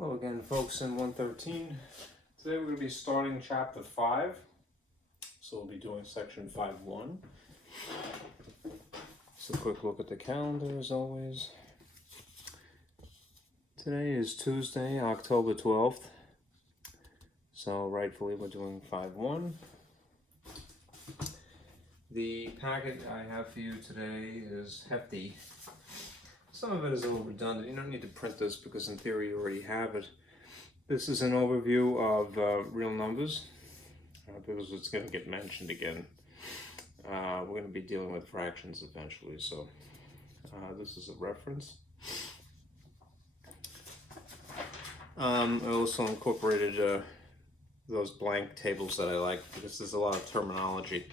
Hello again, folks, in 113. Today we're going to be starting chapter 5. So we'll be doing section 5.1. Just a quick look at the calendar as always. Today is Tuesday, October 12th. So rightfully we're doing 5.1. The packet I have for you today is hefty. Some of it is a little redundant. You don't need to print this because in theory you already have it. This is an overview of real numbers because it's going to get mentioned again. We're going to be dealing with fractions eventually, so this is a reference. I also incorporated those blank tables that I like because there's a lot of terminology.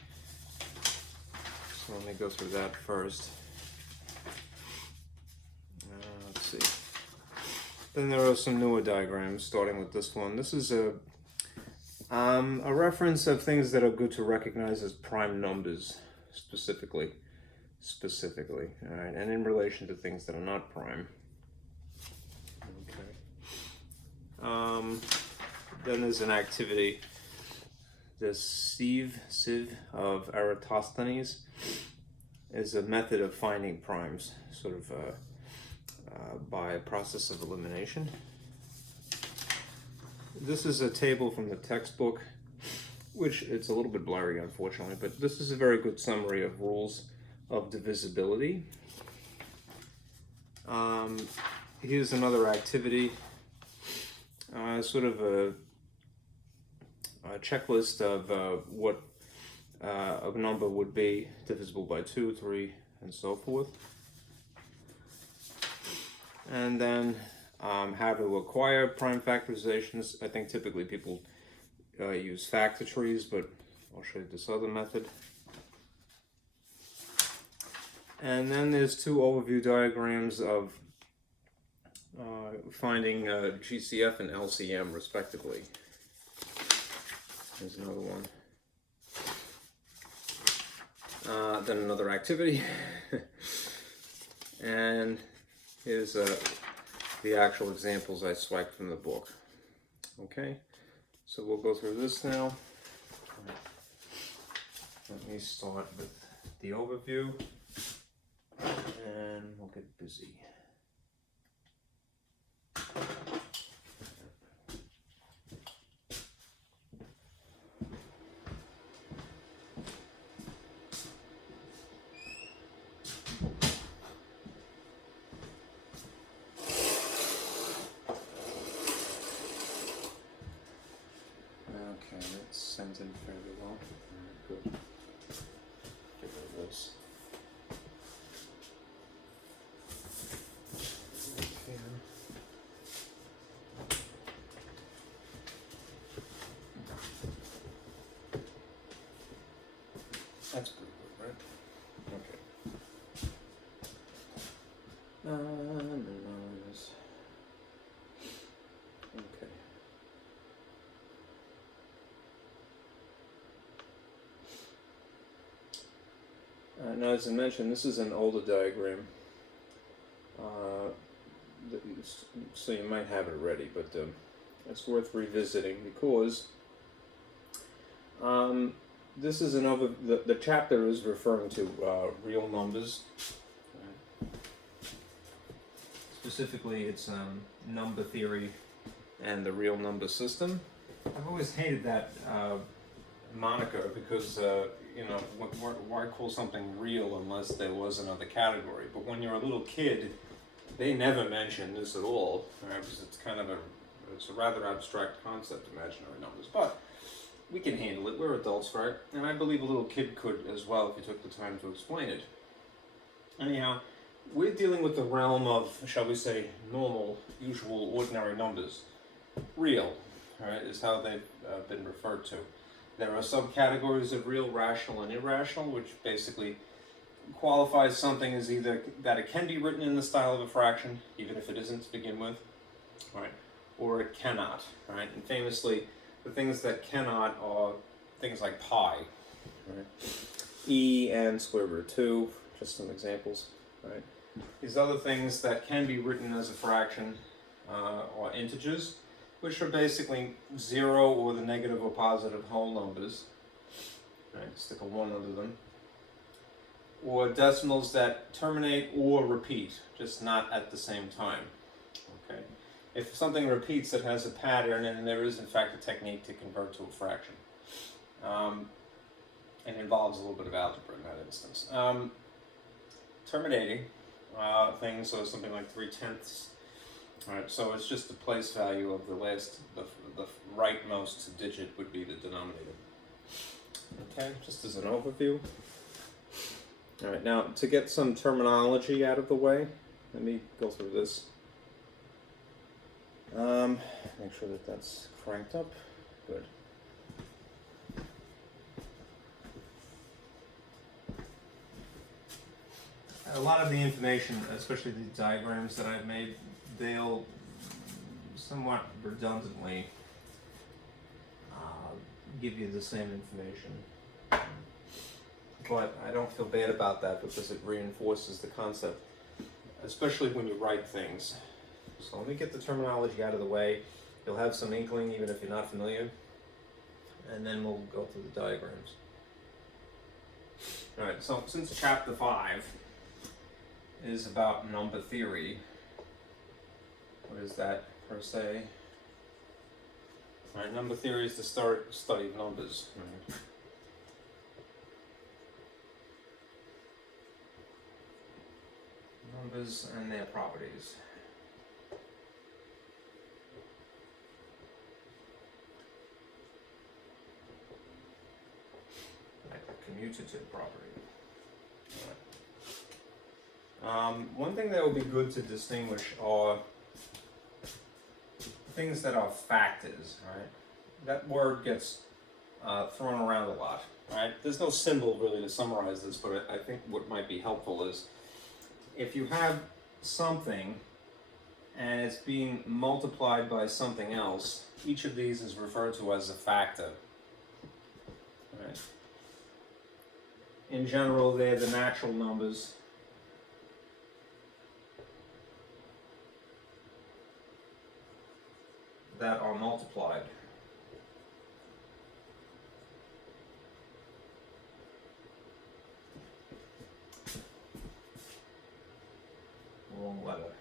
So let me go through that first. Let's see. Then there are some newer diagrams, starting with this one. This is a reference of things that are good to recognize as prime numbers, specifically. All right, and in relation to things that are not prime. Okay. Then there's an activity. The Sieve of Eratosthenes is a method of finding primes, sort of by a process of elimination. This is a table from the textbook, which it's a little bit blurry, unfortunately, but this is a very good summary of rules of divisibility. Here's another activity, sort of a checklist of what a number would be divisible by 2, 3, and so forth. And then how to acquire prime factorizations. I think typically people use factor trees, but I'll show you this other method. And then there's two overview diagrams of finding GCF and LCM respectively. There's another one. Then another activity. And here's the actual examples I swiped from the book. Okay, so we'll go through this now. Let me start with the overview, and we'll get busy. Okay, that's sent in fairly well. Good. Get rid of this. Okay. That's pretty good, right? Okay. Okay. Now, as I mentioned, this is an older diagram, so you might have it already, but it's worth revisiting because this is another. The chapter is referring to real numbers. Specifically, it's number theory and the real number system. I've always hated that moniker because why call something real unless there was another category? But when you're a little kid, they never mention this at all, right? Because it's a rather abstract concept, imaginary numbers. But we can handle it. We're adults, right? And I believe a little kid could as well if you took the time to explain it. Anyhow, we're dealing with the realm of, shall we say, normal, usual, ordinary numbers. Real, right, is how they've been referred to. There are subcategories of real, rational, and irrational, which basically qualifies something as either that it can be written in the style of a fraction, even if it isn't to begin with, right, or it cannot, right? And famously, the things that cannot are things like pi, right? E and square root 2, just some examples, right? These other things that can be written as a fraction or integers, which are basically 0 or the negative or positive whole numbers. Right, stick a 1 under them. Or decimals that terminate or repeat, just not at the same time. Okay. If something repeats, it has a pattern, and there is in fact a technique to convert to a fraction. And involves a little bit of algebra in that instance. Terminating things, so something like 3/10. All right, so it's just the place value of the rightmost digit would be the denominator. Okay, just as an overview. All right, now to get some terminology out of the way, let me go through this. Make sure that that's cranked up. Good. A lot of the information, especially the diagrams that I've made, they'll somewhat redundantly give you the same information. But I don't feel bad about that because it reinforces the concept, especially when you write things. So let me get the terminology out of the way. You'll have some inkling even if you're not familiar. And then we'll go through the diagrams. All right, so since chapter 5 is about number theory, what is that per se? All right, number theory is the study of numbers. Right. Numbers and their properties. Like the commutative property. One thing that would be good to distinguish are things that are factors, right? That word gets thrown around a lot, right? There's no symbol really to summarize this, but I think what might be helpful is if you have something and it's being multiplied by something else, each of these is referred to as a factor, right? In general, they're the natural numbers. That are multiplied. Wrong letter.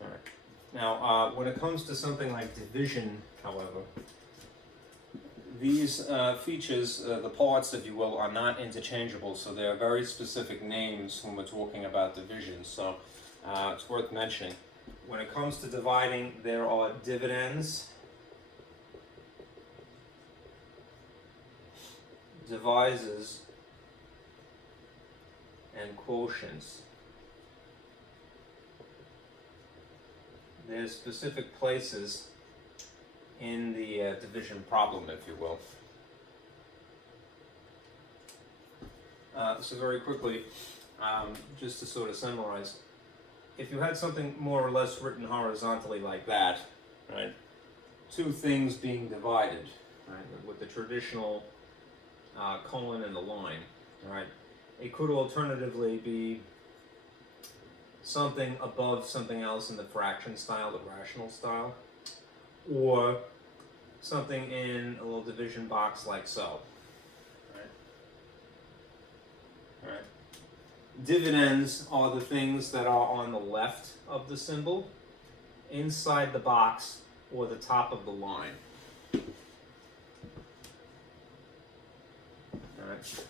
All right. Now, when it comes to something like division, however, these features, the parts, if you will, are not interchangeable, so they are very specific names when we're talking about division, so it's worth mentioning. When it comes to dividing, there are dividends, divisors, and quotients. There's specific places in the division problem, if you will. So very quickly, just to sort of summarize, if you had something more or less written horizontally like that, right, two things being divided, right, with the traditional colon and the line, right, it could alternatively be something above something else in the fraction style, the rational style, or something in a little division box like so, right? All right. Dividends are the things that are on the left of the symbol, inside the box, or the top of the line. All right.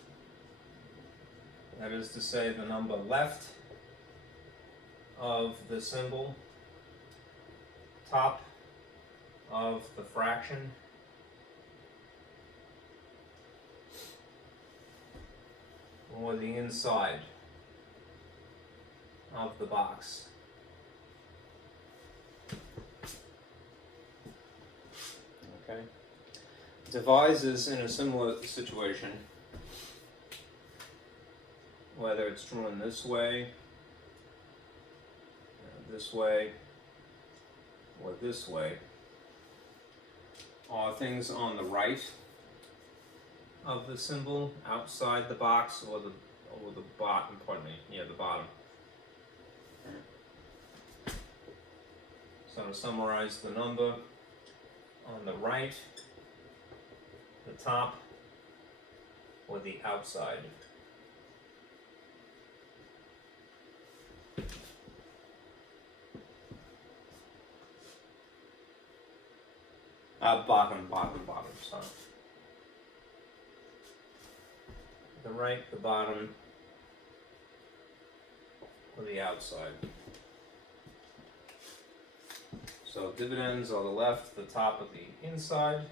That is to say, the number left of the symbol, top of the fraction, or the inside of the box. Okay. Divisors in a similar situation, whether it's drawn this way, or this way, are things on the right of the symbol, outside the box, or the bottom, pardon me, yeah, the bottom. going to summarize the number on the right, the top, or the outside. Bottom, sorry. The right, the bottom, or the outside. So dividends are the left, the top of the inside.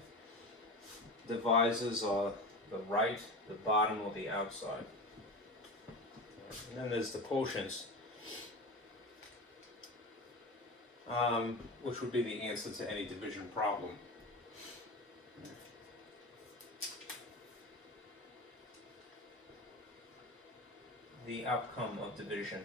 Divisors are the right, the bottom, or the outside. And then there's the quotients, which would be the answer to any division problem. The outcome of division.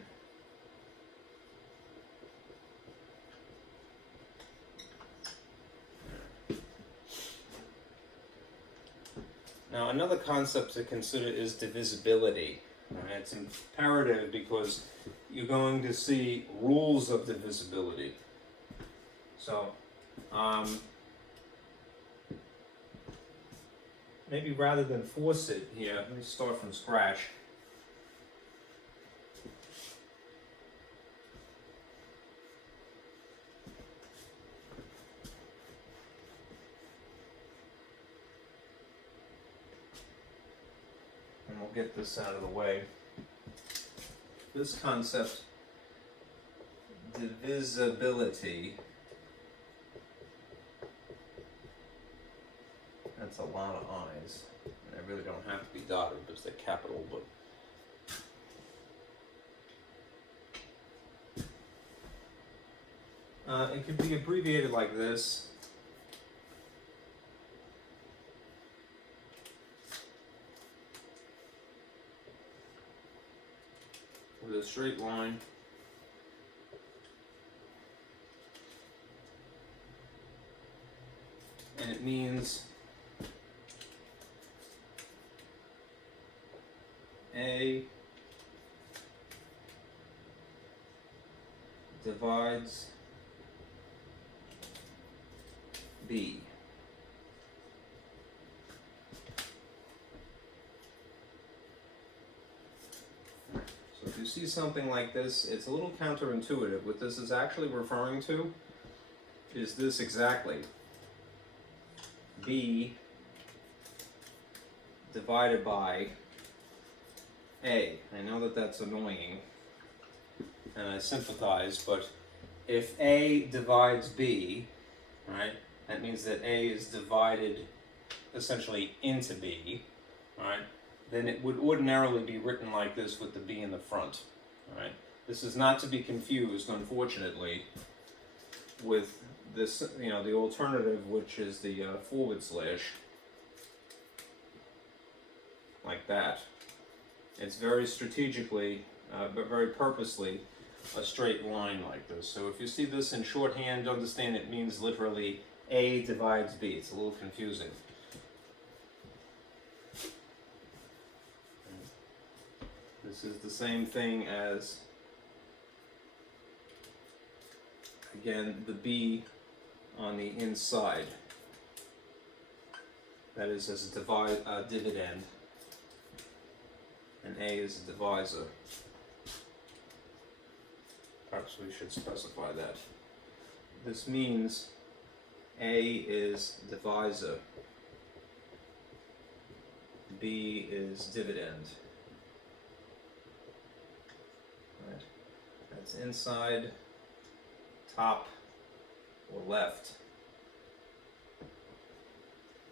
Now, another concept to consider is divisibility. Right? It's imperative because you're going to see rules of divisibility. So, maybe rather than force it here, let me start from scratch. And we'll get this out of the way. This concept, divisibility, that's a lot of I's. And they really don't have to be dotted because they're capital, but it could be abbreviated like this. With a straight line. And it means A divides B. So if you see something like this, it's a little counterintuitive. What this is actually referring to is this exactly. B divided by A. I know that that's annoying, and I sympathize, but if A divides B, right, that means that A is divided essentially into B, right, then it would ordinarily be written like this with the B in the front, right. This is not to be confused, unfortunately, with this, the alternative, which is the forward slash, like that. It's very strategically, but very purposely, a straight line like this. So if you see this in shorthand, understand it means literally A divides B. It's a little confusing. This is the same thing as, again, the B on the inside. That is as a dividend. And A is a divisor. Perhaps we should specify that. This means A is divisor. B is dividend. Right. That's inside, top, or left.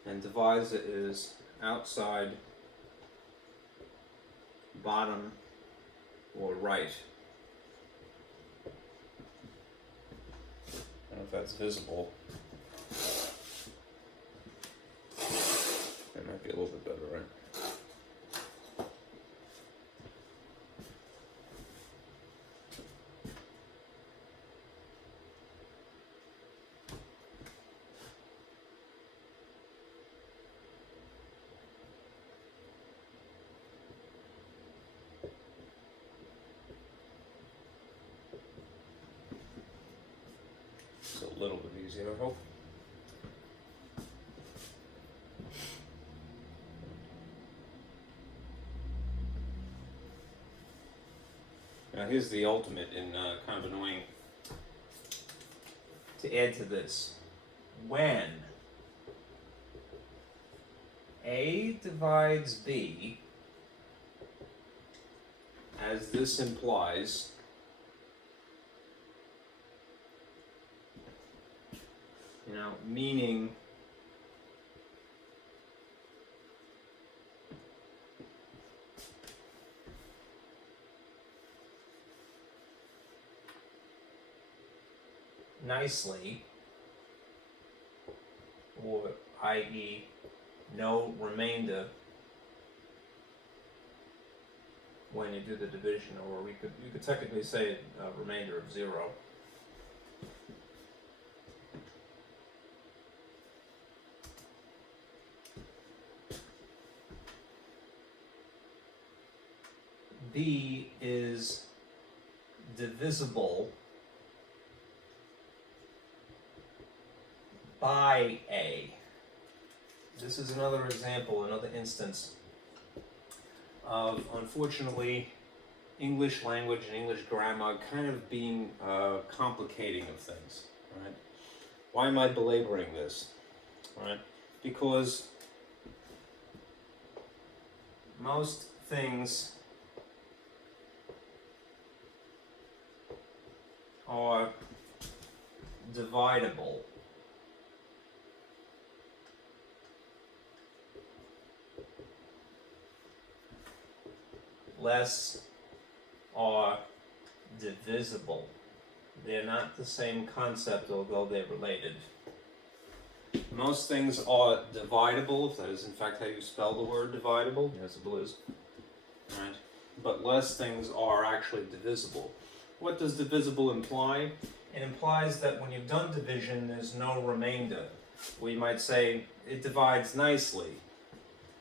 And divisor is outside, bottom, or right. I don't know if that's visible. That might be a little bit better, right? So little bit easier, I hope. Now here's the ultimate in kind of annoying to add to this. When A divides B, as this implies, meaning nicely, or i.e. no remainder when you do the division, or you could technically say a remainder of 0. B is divisible by A. This is another example, another instance of, unfortunately, English language and English grammar kind of being complicating of things, right? Why am I belaboring this, right? Because most things are dividable. Less are divisible. They're not the same concept, although they're related. Most things are dividable, if that is in fact how you spell the word dividable. Yes, it is. Right. But less things are actually divisible. What does divisible imply? It implies that when you've done division, there's no remainder. We might say it divides nicely.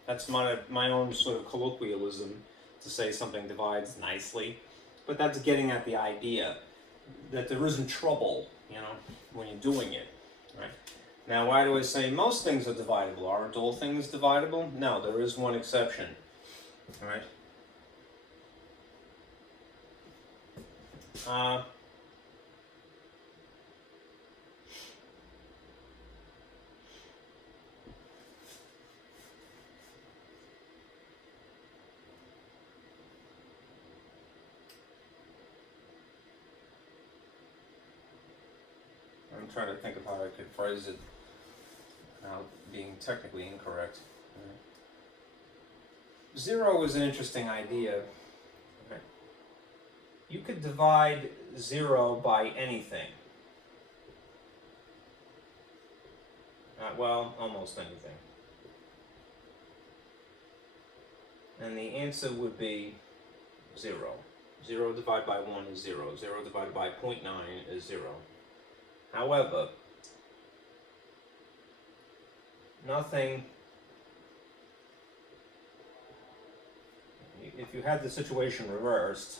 That's my own sort of colloquialism to say something divides nicely. But that's getting at the idea that there isn't trouble, when you're doing it, right? Now, why do I say most things are divisible? Aren't all things divisible? No, there is one exception, right? I'm trying to think of how I could phrase it without being technically incorrect. Right. 0 is an interesting idea. Right. You could divide 0 by anything. Well, almost anything. And the answer would be 0. 0 divided by 1 is 0. 0 divided by 0.9 is 0. However, nothing, if you had the situation reversed,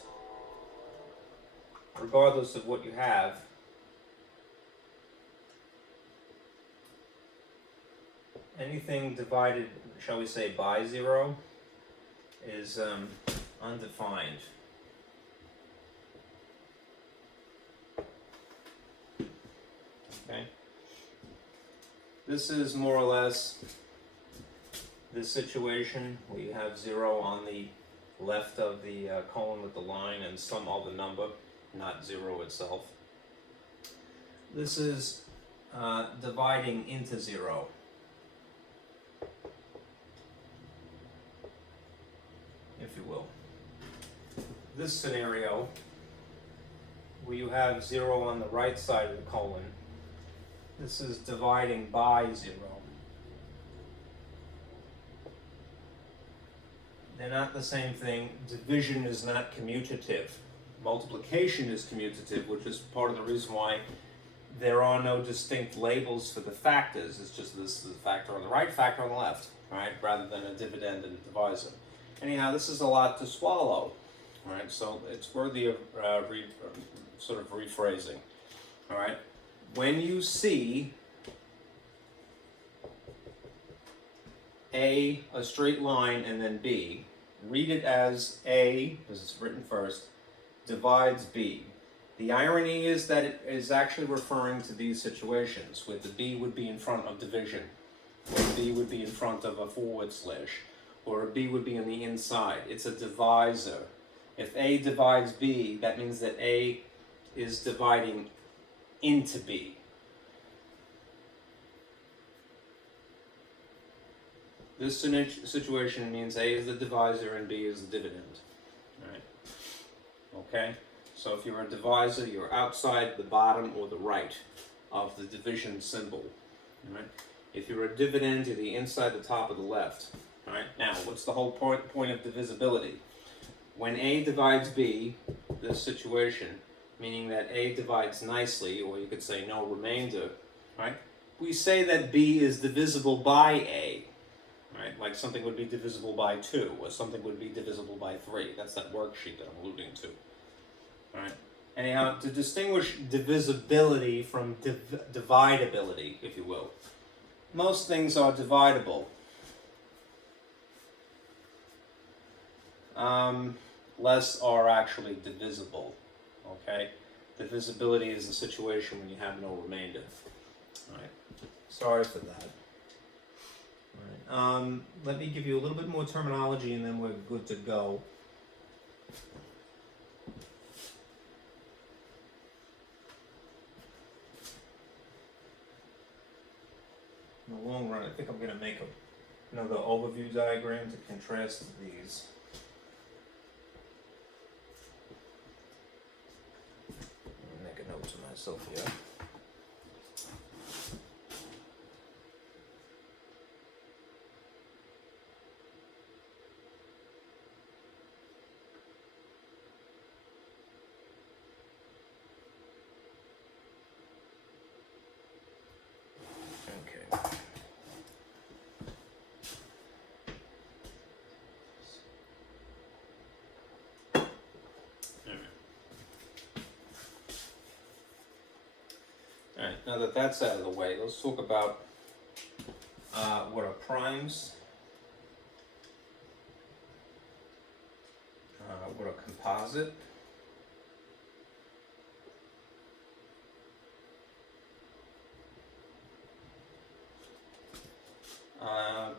regardless of what you have, anything divided, shall we say, by 0 is undefined. Okay. This is more or less the situation where you have 0 on the left of the colon with the line and some other number, not 0 itself. This is dividing into 0. If you will. This scenario, where you have 0 on the right side of the colon, this is dividing by 0. They're not the same thing. Division is not commutative. Multiplication is commutative, which is part of the reason why there are no distinct labels for the factors. It's just this is a factor on the right, factor on the left, right? Rather than a dividend and a divisor. Anyhow, this is a lot to swallow, right? So it's worthy of sort of rephrasing, all right? when you see a straight line, and then B, read it as A, because it's written first, divides B. The irony is that it is actually referring to these situations, where the B would be in front of division, or B would be in front of a forward slash, or a B would be on the inside. It's a divisor. If A divides B, that means that A is dividing into B. This situation means A is the divisor and B is the dividend. Right? Okay? So if you're a divisor, you're outside the bottom or the right of the division symbol. Right? If you're a dividend, you're the inside the top of the left. Right? Now, what's the whole point of divisibility? When A divides B, this situation, meaning that A divides nicely, or you could say no remainder, right? We say that B is divisible by A. Right? Like something would be divisible by 2, or something would be divisible by 3. That's that worksheet that I'm alluding to. Right? Anyhow, to distinguish divisibility from dividability, if you will, most things are dividable. Less are actually divisible. Okay? Divisibility is the situation when you have no remainder. All right? Sorry for that. Let me give you a little bit more terminology and then we're good to go. In the long run, I think I'm going to make another overview diagram to contrast these. Make a note to myself here. Alright, now that that's out of the way, let's talk about what are primes, what are composite,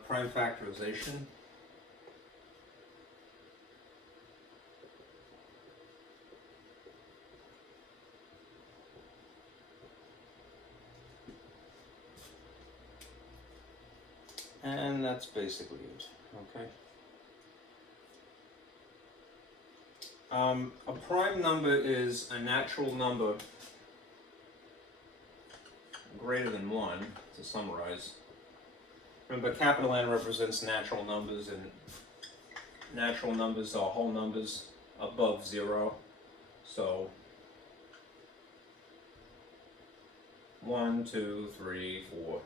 prime factorization, and that's basically it, okay? A prime number is a natural number greater than 1, to summarize. Remember, capital N represents natural numbers, and natural numbers are whole numbers above 0. So 1, 2, 3, 4,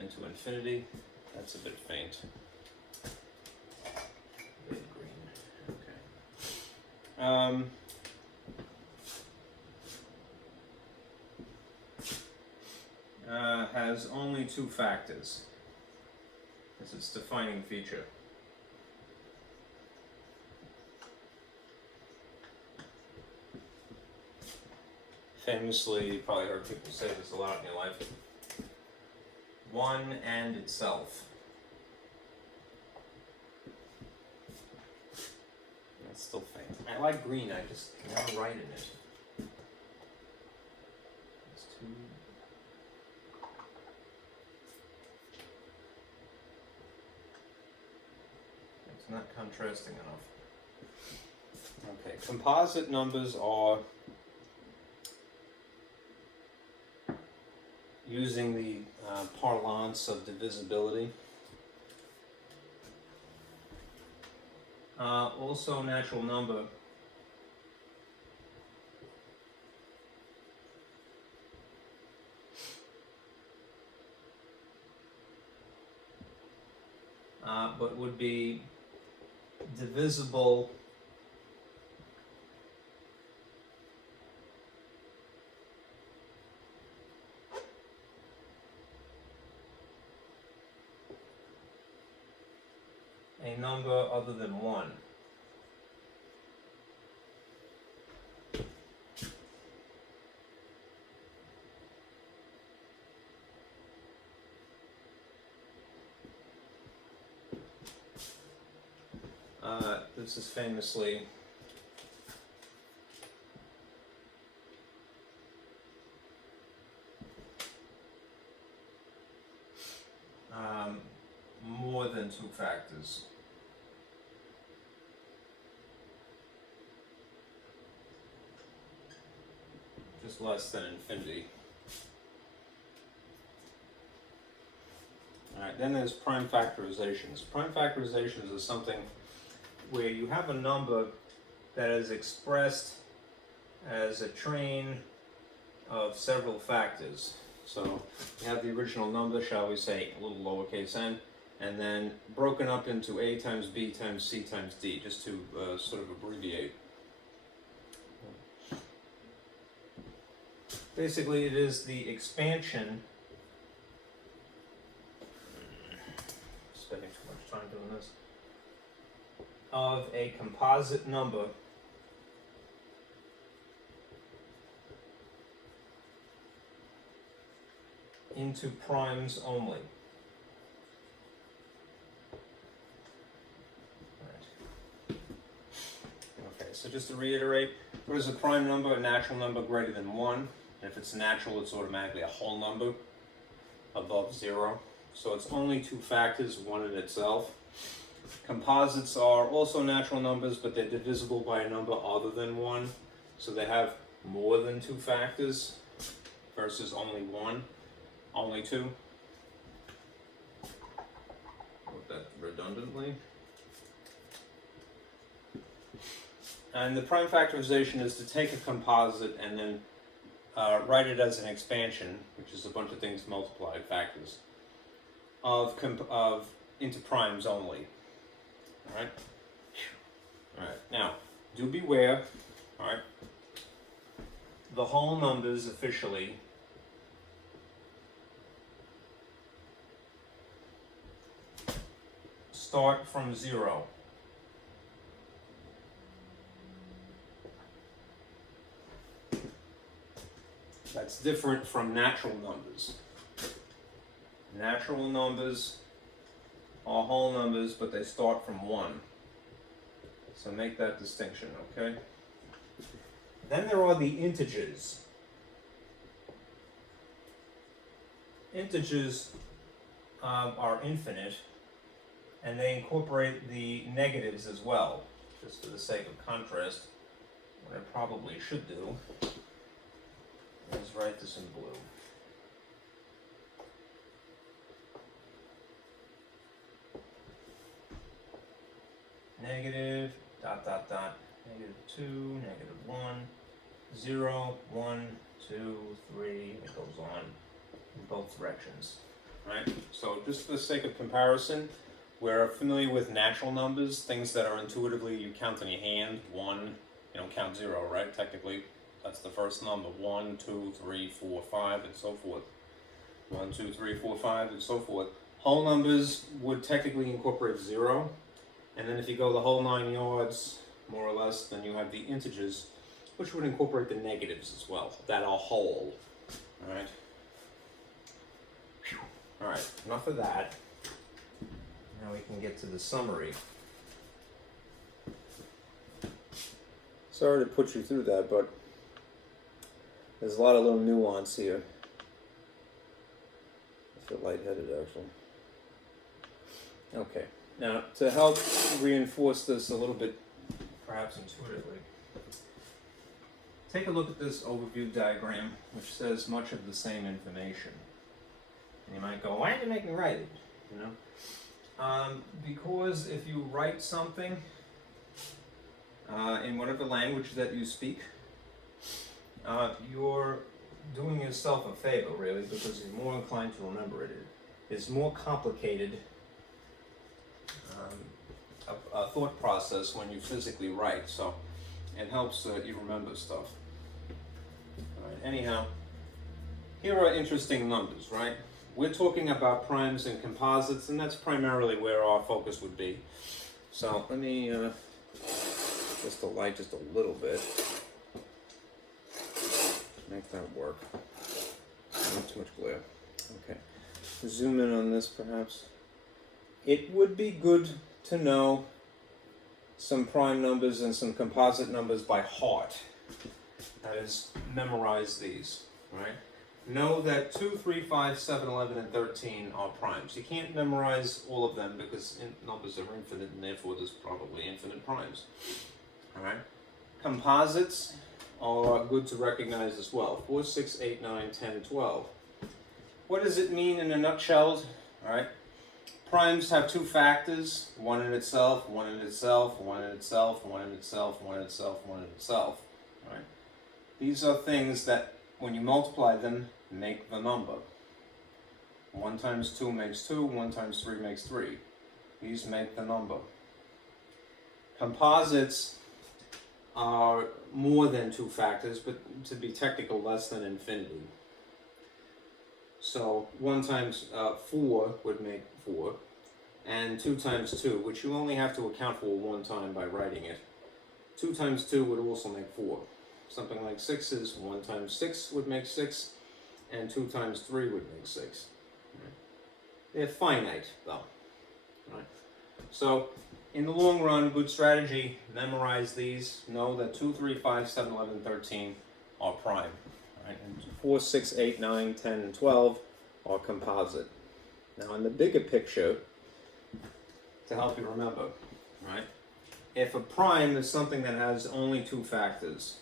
into infinity. That's a bit faint. Bit green. Okay. Has only 2 factors. It's its defining feature. Famously, you probably heard people say this a lot in your life. 1 and itself. That's still faint. I like green, I just never write in it. It's too... It's not contrasting enough. Okay, composite numbers are using the parlance of divisibility. Also natural number. But would be divisible a number other than 1. This is famously more than 2 factors. Just less than infinity. Alright, then there's prime factorizations. Prime factorizations is something where you have a number that is expressed as a train of several factors. So you have the original number, shall we say, a little lowercase n, and then broken up into a times b times c times d, just to sort of abbreviate. Basically, it is the expansion. Spending too much time doing this. Of a composite number into primes only. Right. Okay, so just to reiterate, what is a prime number? A natural number greater than 1. If it's natural, it's automatically a whole number above 0. So it's only 2 factors, 1 in itself. Composites are also natural numbers, but they're divisible by a number other than 1. So they have more than 2 factors versus only 1, only 2. Wrote that redundantly. And the prime factorization is to take a composite and then write it as an expansion, which is a bunch of things multiplied, factors, of into primes only. Alright? Alright, now, do beware, alright? The whole numbers officially start from 0. That's different from natural numbers. Natural numbers are whole numbers, but they start from 1. So make that distinction, okay? Then there are the integers. Integers are infinite, and they incorporate the negatives as well. Just for the sake of contrast, what I probably should do is write this in blue. Negative, dot, dot, dot, negative 2, negative 1, 0, 1, 2, 3, it goes on in both directions. Right? So just for the sake of comparison, we're familiar with natural numbers, things that are intuitively, you count in your hand, 1, you don't count 0, right? Technically, that's the first number, 1, 2, 3, 4, 5, and so forth. 1, 2, 3, 4, 5, and so forth. Whole numbers would technically incorporate 0. And then if you go the whole 9 yards, more or less, then you have the integers, which would incorporate the negatives as well, that are whole. Alright? Alright, enough of that. Now we can get to the summary. Sorry to put you through that, but there's a lot of little nuance here. I feel lightheaded, actually. Okay. Now, to help reinforce this a little bit, perhaps intuitively, take a look at this overview diagram, which says much of the same information. And you might go, why did you make me write it? You know, because if you write something in whatever language that you speak, you're doing yourself a favor, really, because you're more inclined to remember it. It's more complicated. A thought process when you physically write, so it helps you remember stuff. All right, anyhow, here are interesting numbers, right? We're talking about primes and composites, and that's primarily where our focus would be. So let me just the light just a little bit. Make that work. Not too much glare. Okay. Zoom in on this perhaps. It would be good to know some prime numbers and some composite numbers by heart. That is, memorize these, right? Know that 2, 3, 5, 7, 11, and 13 are primes. You can't memorize all of them because numbers are infinite and therefore there's probably infinite primes. All right? Composites are good to recognize as well. 4, 6, 8, 9, 10, 12. What does it mean in a nutshell? All right? Primes have two factors, one in itself, one in itself, one in itself, one in itself, one in itself, one in itself. All right? These are things that, when you multiply them, make the number. 1 times 2 makes 2, 1 times 3 makes 3. These make the number. Composites are more than two factors, but to be technical, less than infinity. So 1 times 4 would make 4, and 2 times 2, which you only have to account for one time by writing it. 2 times 2 would also make 4. Something like 6 is 1 times 6 would make 6, and 2 times 3 would make 6. Right? They're finite, though. Right? So, in the long run, good strategy, memorize these. Know that 2, 3, 5, 7, 11, 13 are prime. Right? And 4, 6, 8, 9, 10, and 12 are composite. Now, in the bigger picture, to help you remember, right? If a prime is something that has only two factors,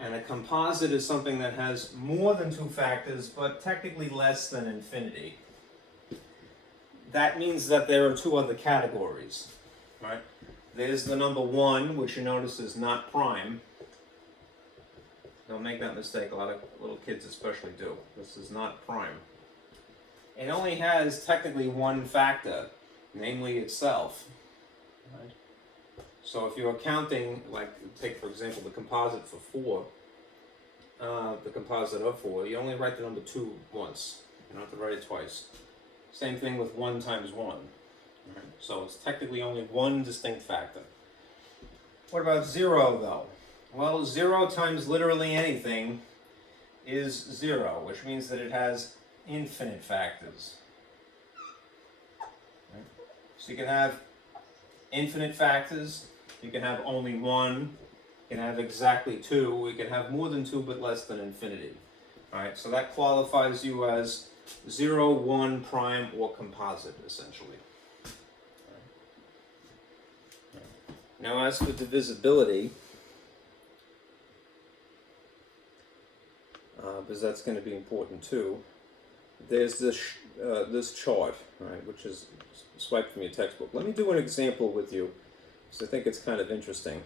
and a composite is something that has more than two factors, but technically less than infinity, that means that there are two other categories, right? There's the number 1, which you notice is not prime. Don't make that mistake, a lot of little kids especially do. This is not prime. It only has technically one factor, namely itself, right? So if you're counting, like take for example the composite for 4, the composite of 4, you only write the number 2 once. You don't have to write it twice. Same thing with 1 times 1. Right? So it's technically only one distinct factor. What about 0 though? Well, 0 times literally anything is 0, which means that it has infinite factors. Right? So you can have infinite factors, you can have only 1, you can have exactly 2, you can have more than 2 but less than infinity. Alright, so that qualifies you as 0, 1, prime, or composite, essentially. Now as for divisibility, because that's going to be important too, there's this chart, right, which is swiped from your textbook. Let me do an example with you, because I think it's kind of interesting.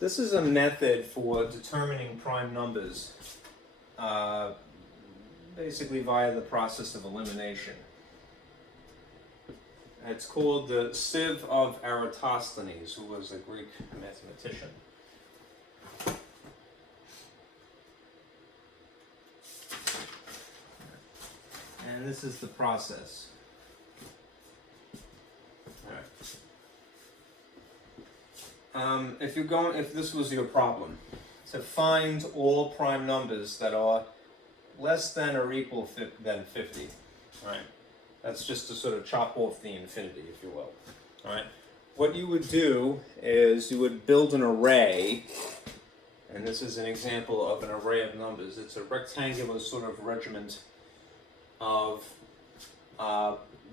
This is a method for determining prime numbers, basically via the process of elimination. It's called the Sieve of Eratosthenes, who was a Greek mathematician. And this is the process. If this was your problem, to find all prime numbers that are less than or equal than 50, right? That's just to sort of chop off the infinity, if you will. All right. What you would do is you would build an array, and this is an example of an array of numbers. It's a rectangular sort of regiment of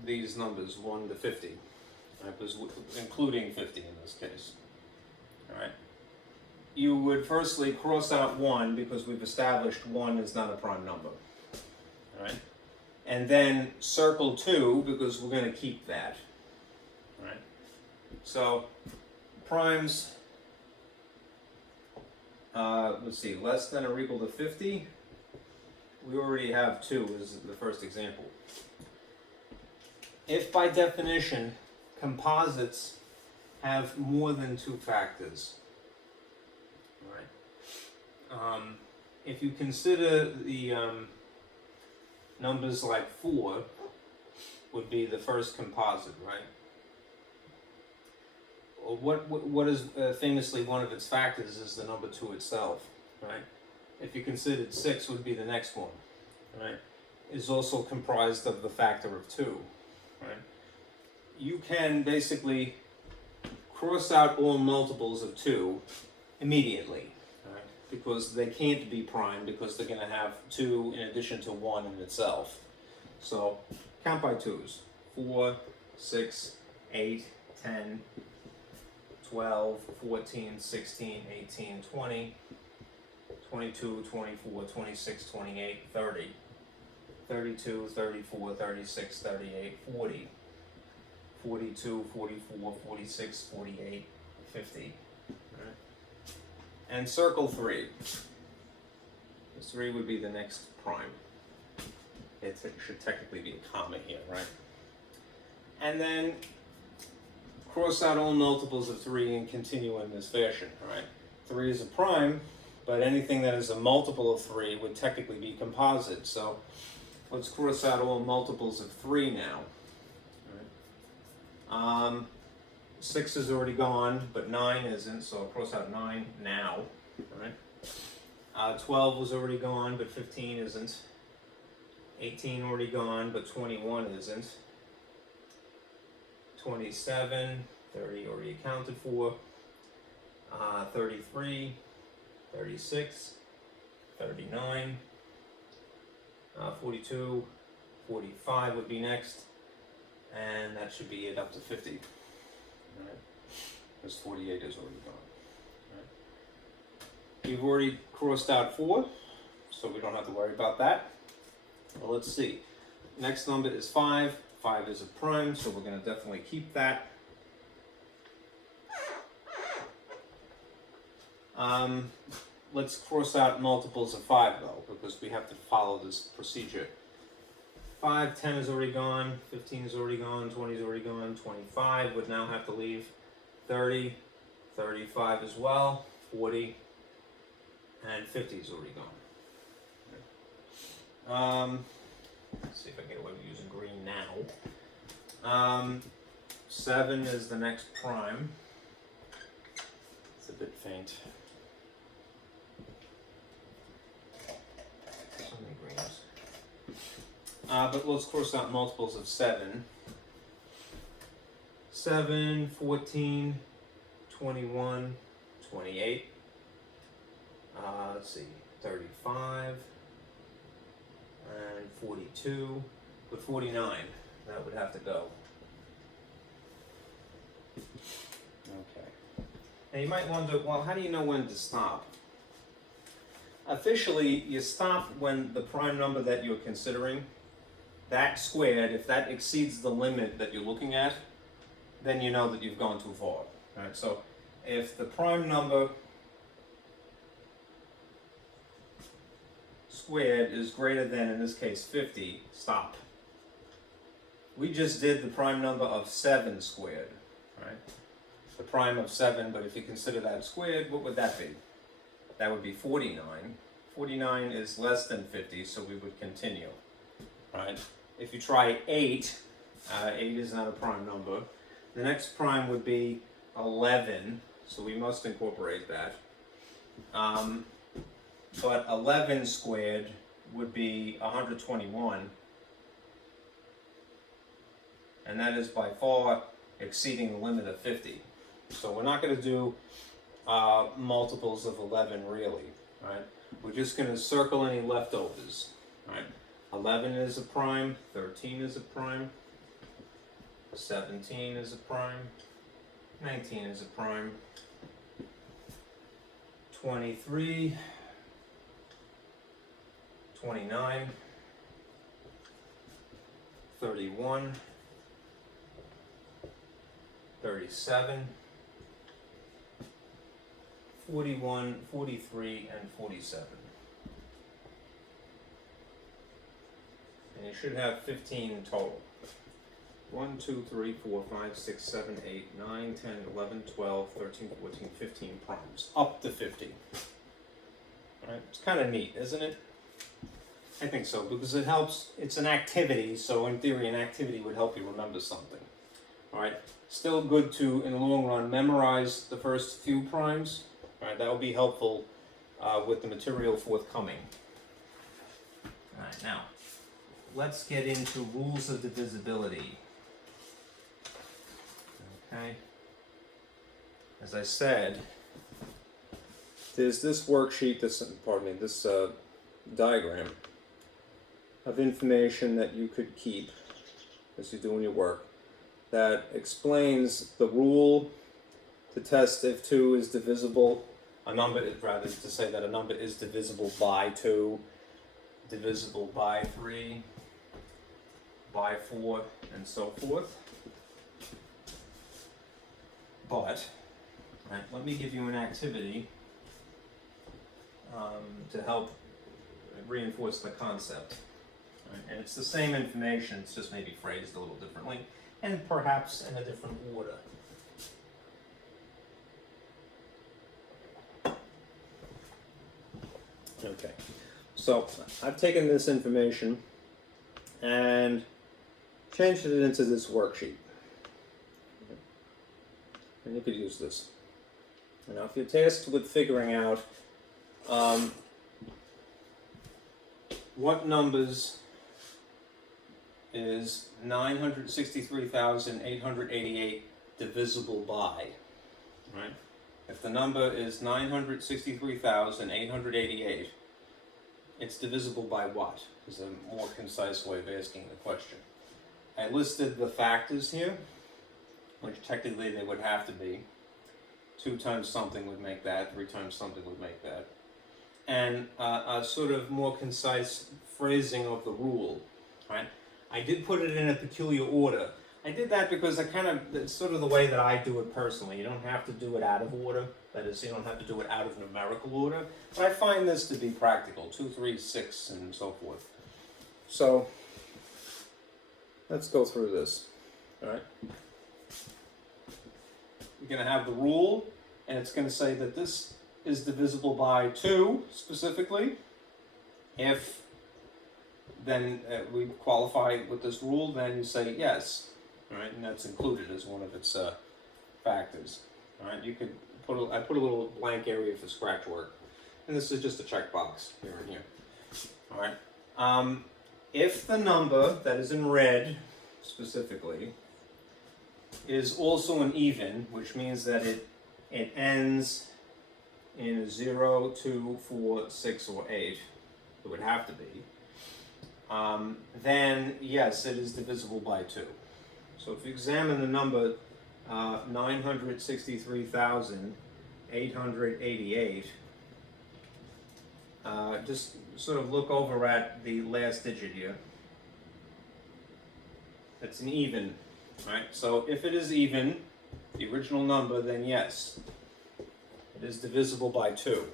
these numbers, 1 to 50, right? Including 50 in this case. All right. You would firstly cross out 1 because we've established 1 is not a prime number. All right. And then circle 2 because we're going to keep that. All right. So primes, let's see, less than or equal to 50. We already have 2 as the first example. If by definition composites have more than 2 factors, right? If you consider the numbers like 4, would be the first composite, right? What is famously one of its factors is the number 2 itself, right? If you considered 6 would be the next one, right? Is also comprised of the factor of 2, right? You can basically cross out all multiples of 2 immediately, right? Because they can't be prime because they're going to have 2 in addition to 1 in itself. So count by 2's. 4, 6, 8, 10, 12, 14, 16, 18, 20, 22, 24, 26, 28, 30, 32, 34, 36, 38, 40, 42, 44, 46, 48, 50. Right? And circle 3. This 3 would be the next prime. It should technically be a comma here, right? And then cross out all multiples of 3 and continue in this fashion, right? 3 is a prime, but anything that is a multiple of 3 would technically be composite. So let's cross out all multiples of 3 now. Right? 6 is already gone, but 9 isn't, so I'll cross out 9 now. Right? 12 was already gone, but 15 isn't. 18 already gone, but 21 isn't. 27, 30 already accounted for. 33, 36, 39, 42, 45 would be next, and that should be it up to 50. All right, because 48 is already gone. All right. You've already crossed out 4, so we don't have to worry about that. Well, let's see. Next number is 5. 5 is a prime, so we're going to definitely keep that. Let's cross out multiples of 5 though, because we have to follow this procedure. 5, 10 is already gone, 15 is already gone, 20 is already gone, 25 would now have to leave, 30, 35 as well, 40, and 50 is already gone. Let's see if I can get away with using green now. 7 is the next prime. It's a bit faint. So many greens. But let's cross out multiples of 7. 7, 14, 21, 28. Let's see, 35. And 42, but 49, that would have to go. Okay. Now you might wonder, well, how do you know when to stop? Officially, you stop when the prime number that you're considering, that squared, if that exceeds the limit that you're looking at, then you know that you've gone too far. Right? So if the prime number squared is greater than, in this case, 50, stop. We just did the prime number of 7 squared, right? The prime of 7, but if you consider that squared, what would that be? That would be 49. 49 is less than 50, so we would continue, right? If you try 8, 8 is not a prime number. The next prime would be 11, so we must incorporate that. But 11 squared would be 121, and that is by far exceeding the limit of 50. So we're not going to do multiples of 11 really, right? We're just going to circle any leftovers, right? 11 is a prime, 13 is a prime, 17 is a prime, 19 is a prime, 23, 29, 31, 37, 41, 43, and 47. And you should have 15 total. 1, 2, 3, 4, 5, 6, 7, 8, 9, 10, 11, 12, 13, 14, 15 primes. Up to 50. All right, it's kind of neat, isn't it? I think so, because it helps, it's an activity, so in theory an activity would help you remember something. Alright, still good to, in the long run, memorize the first few primes. Alright, that will be helpful with the material forthcoming. Alright, now, let's get into rules of divisibility. Okay, as I said, there's this worksheet, this diagram of information that you could keep as you're doing your work that explains the rule to test if 2 is divisible. A number is, rather, to say that a number is divisible by 2, divisible by 3, by 4, and so forth. But, right, let me give you an activity to help reinforce the concept. Right? And it's the same information, it's just maybe phrased a little differently, and perhaps in a different order. Okay, so I've taken this information and changed it into this worksheet. And you could use this. Now, if you're tasked with figuring out what numbers is 963,888 divisible by, right? If the number is 963,888, it's divisible by what? Is a more concise way of asking the question. I listed the factors here, which technically they would have to be. 2 times something would make that, 3 times something would make that. And a sort of more concise phrasing of the rule, right? I did put it in a peculiar order. I did that because it's sort of the way that I do it personally. You don't have to do it out of order. That is, you don't have to do it out of numerical order. But I find this to be practical, 2, 3, 6, and so forth. So, let's go through this, all right? You're going to have the rule, and it's going to say that this is divisible by 2, specifically. If then we qualify with this rule, then you say yes, all right, and that's included as one of its factors. All right, you could I put a little blank area for scratch work, and this is just a checkbox here and here. All right, if the number that is in red specifically is also an even, which means that it ends in 0, 2, 4, 6, or 8, it would have to be, then yes, it is divisible by 2. So if you examine the number 963,888, just sort of look over at the last digit here. It's an even, right? So if it is even, the original number, then yes, it is divisible by 2.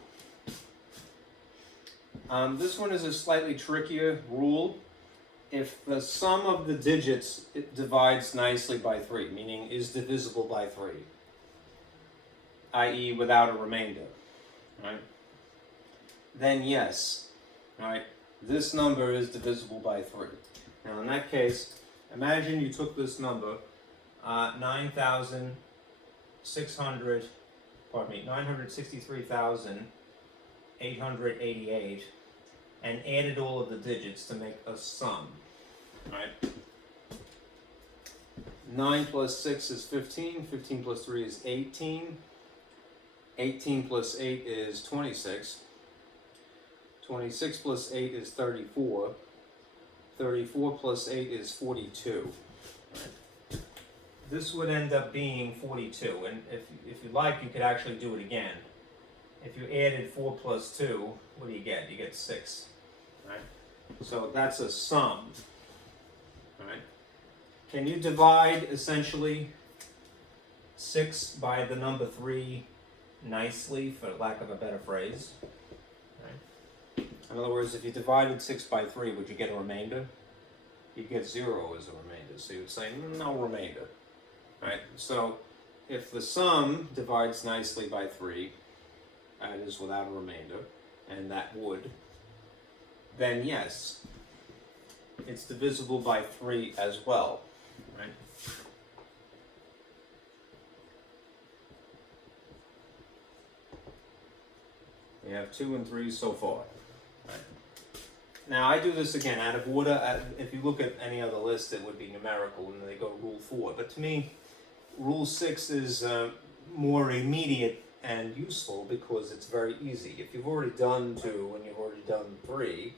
This one is a slightly trickier rule. If the sum of the digits divides nicely by 3, meaning is divisible by 3, i.e. without a remainder, right? Then yes, right? This number is divisible by 3. Now in that case, imagine you took this number, 963,888, and added all of the digits to make a sum, right? 9 plus 6 is 15, 15 plus 3 is 18, 18 plus 8 is 26, 26 plus 8 is 34, 34 plus 8 is 42, right? This would end up being 42, and if you like, you could actually do it again. If you added 4 plus 2, what do you get? You get 6, right? So that's a sum, right? Can you divide, essentially, 6 by the number 3 nicely, for lack of a better phrase? Right? In other words, if you divided 6 by 3, would you get a remainder? You'd get 0 as a remainder, so you would say, no remainder, right? So if the sum divides nicely by 3, that is without a remainder, and that would, then yes, it's divisible by 3 as well, right? We have 2 and 3 so far. Right. Now I do this again out of order. If you look at any other list, it would be numerical, and they go Rule 4. But to me, Rule 6 is more immediate and useful because it's very easy. If you've already done 2 and you've already done 3,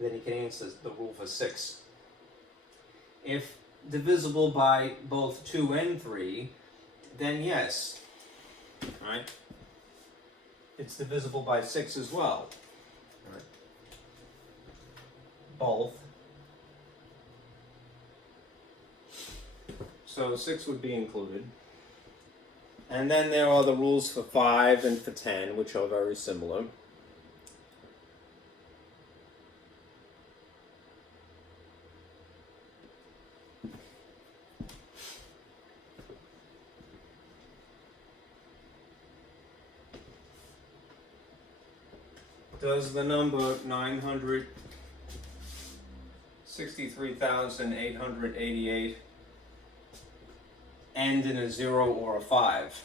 then you can answer the rule for 6. If divisible by both 2 and 3, then yes, right? It's divisible by 6 as well. Right. Both. So 6 would be included. And then there are the rules for 5 and for 10, which are very similar. Does the number 963,888 end in a 0 or a 5?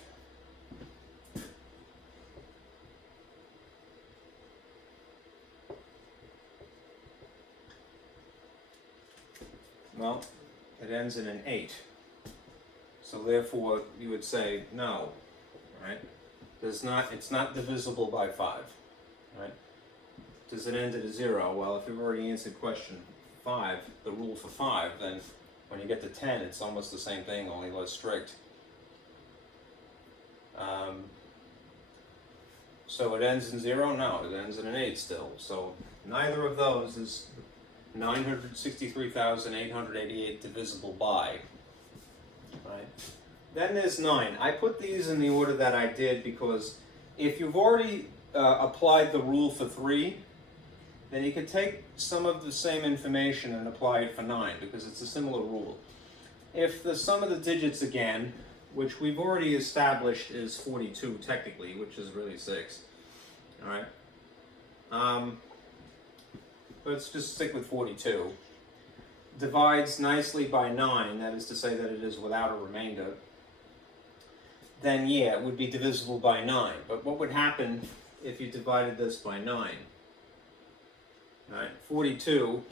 Well, it ends in an 8. So therefore, you would say no, right? It's not divisible by 5, right? Does it end at a 0? Well, if you've already answered question 5, the rule for 5, then when you get to 10, it's almost the same thing, only less strict. So it ends in 0? No, it ends in an 8 still. So neither of those is 963,888 divisible by, right? Then there's 9. I put these in the order that I did because if you've already applied the rule for 3, then you could take some of the same information and apply it for 9 because it's a similar rule. If the sum of the digits again, which we've already established is 42 technically, which is really 6, all right? Let's just stick with 42. Divides nicely by 9, that is to say that it is without a remainder, then yeah, it would be divisible by 9. But what would happen if you divided this by 9? Right, 42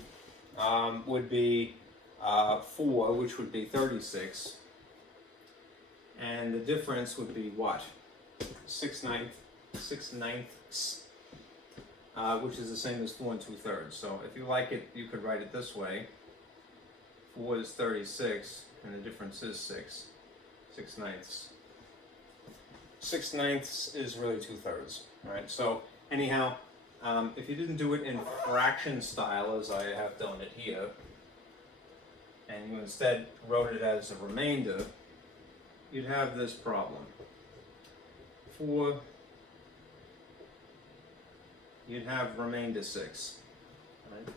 would be 4, which would be 36. And the difference would be what? 6 ninths, which is the same as 4 2/3. So if you like it, you could write it this way. 4 is 36, and the difference is 6 ninths. 6 ninths is really 2/3, right? So anyhow, if you didn't do it in fraction style, as I have done it here, and you instead wrote it as a remainder, you'd have this problem. 4, you'd have remainder 6, right?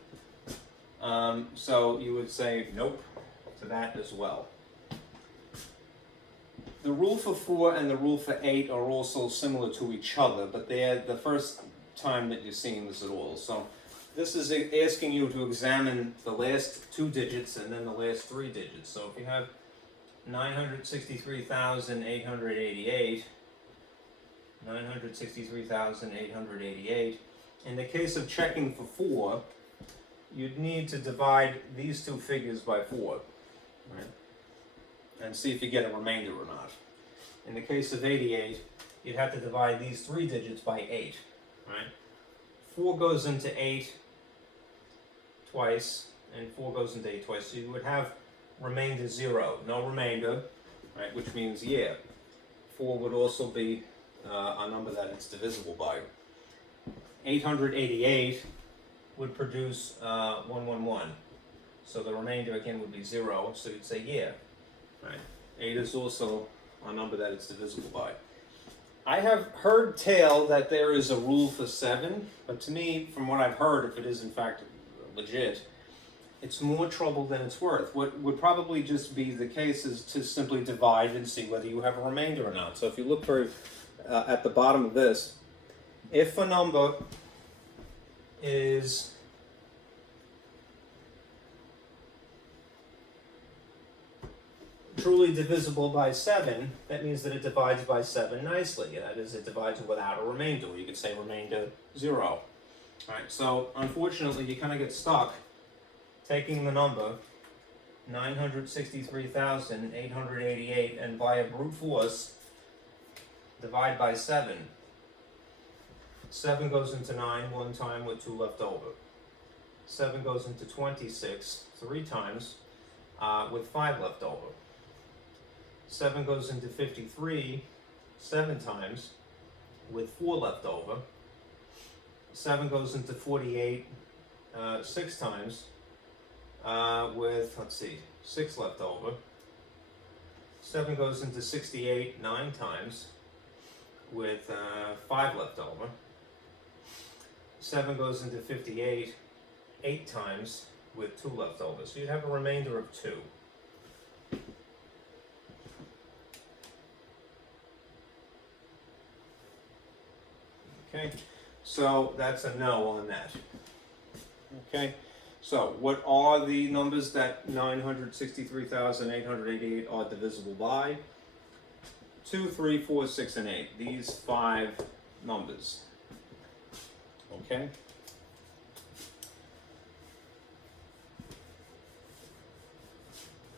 So you would say nope to that as well. The rule for 4 and the rule for 8 are also similar to each other, but they're the first time that you're seeing this at all. So this is asking you to examine the last 2 digits and then the last 3 digits. So if you have 963,888, 963,888, in the case of checking for 4, you'd need to divide these 2 figures by 4, right? And see if you get a remainder or not. In the case of 88, you'd have to divide these 3 digits by 8, right? 4 goes into 8 twice, and 4 goes into 8 twice, so you would have remainder 0, no remainder, right? Which means, yeah, 4 would also be a number that it's divisible by. 888 would produce 111, so the remainder again would be 0, so you'd say, yeah, right? 8 is also a number that it's divisible by. I have heard tell that there is a rule for 7, but to me, from what I've heard, if it is in fact legit, it's more trouble than it's worth. What would probably just be the case is to simply divide and see whether you have a remainder or not. So if you look for at the bottom of this, if a number is truly divisible by 7, that means that it divides by 7 nicely. That is, it divides without a remainder. You could say remainder 0. All right, so unfortunately, you kind of get stuck taking the number 963,888 and via brute force divide by 7. 7 goes into 9 one time with 2 left over. 7 goes into 26 3 times with 5 left over. 7 goes into 53 7 times with 4 left over. 7 goes into 48 6 times with, let's see, 6 left over. 7 goes into 68 9 times with 5 left over. 7 goes into 58 8 times with 2 left over. So you'd have a remainder of 2. Okay, so that's a no on that. Okay, so what are the numbers that 963,888 are divisible by? 2, 3, 4, 6, and 8. These 5 numbers. Okay.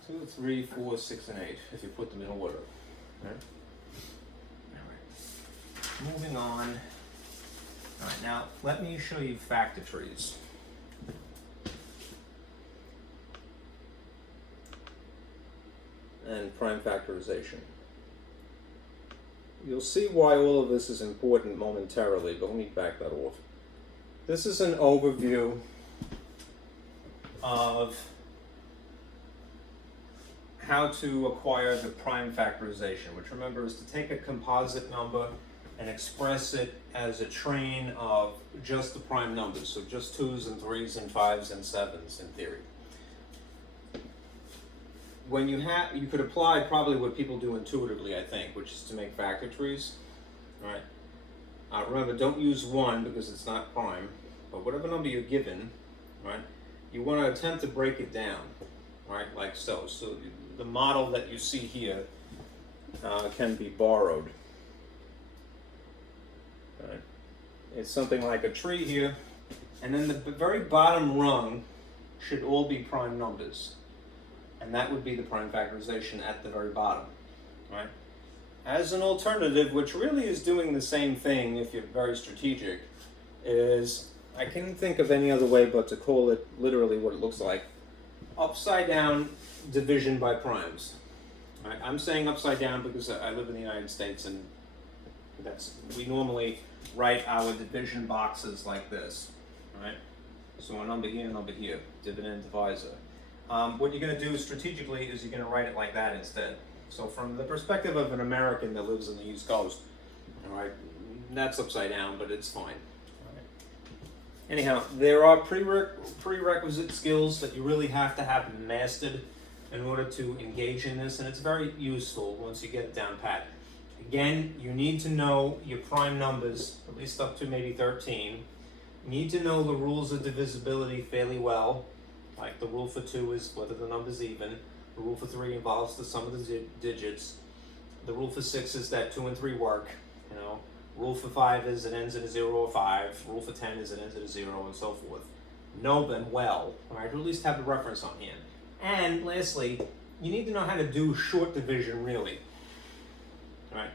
Two, 3, 4, 6, and 8, if you put them in order. Okay. All right. Moving on. All right, now let me show you factor trees. And prime factorization. You'll see why all of this is important momentarily, but let me back that off. This is an overview of how to acquire the prime factorization, which remember is to take a composite number and express it as a train of just the prime numbers, so just 2s and 3s and 5s and 7s in theory. When you could apply probably what people do intuitively, I think, which is to make factor trees. All right. Remember, don't use 1 because it's not prime, but whatever number you're given, right, you want to attempt to break it down, right, like so. So the model that you see here can be borrowed. All right. It's something like a tree here, and then the very bottom rung should all be prime numbers. And that would be the prime factorization at the very bottom, right? As an alternative, which really is doing the same thing if you're very strategic, is I can't think of any other way but to call it literally what it looks like. Upside down division by primes. Right? I'm saying upside down because I live in the United States and we normally write our division boxes like this, right? So a number here, dividend divisor. What you're going to do strategically is you're going to write it like that instead. So from the perspective of an American that lives in the East Coast, all right, that's upside down, but it's fine. All right. Anyhow, there are prerequisite skills that you really have to have mastered in order to engage in this, and it's very useful once you get it down pat. Again, you need to know your prime numbers, at least up to maybe 13. You need to know the rules of divisibility fairly well. Like the rule for 2 is whether the number's even. The rule for 3 involves the sum of the digits. The rule for 6 is that 2 and 3 work. You know, rule for 5 is it ends in a 0 or 5. Rule for 10 is it ends in a 0 and so forth. Know them well, all right? Or at least have the reference on hand. And lastly, you need to know how to do short division really. All right?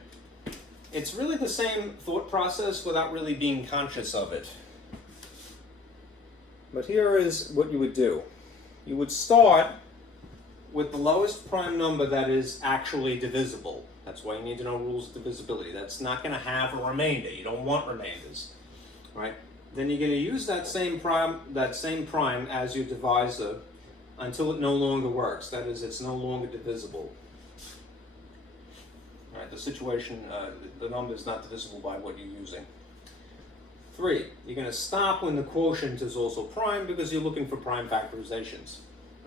It's really the same thought process without really being conscious of it. But here is what you would do. You would start with the lowest prime number that is actually divisible. That's why you need to know rules of divisibility. That's not going to have a remainder. You don't want remainders, right? Then you're going to use that same prime as your divisor until it no longer works. That is, it's no longer divisible. All right, the situation, the number is not divisible by what you're using. 3, you're going to stop when the quotient is also prime because you're looking for prime factorizations.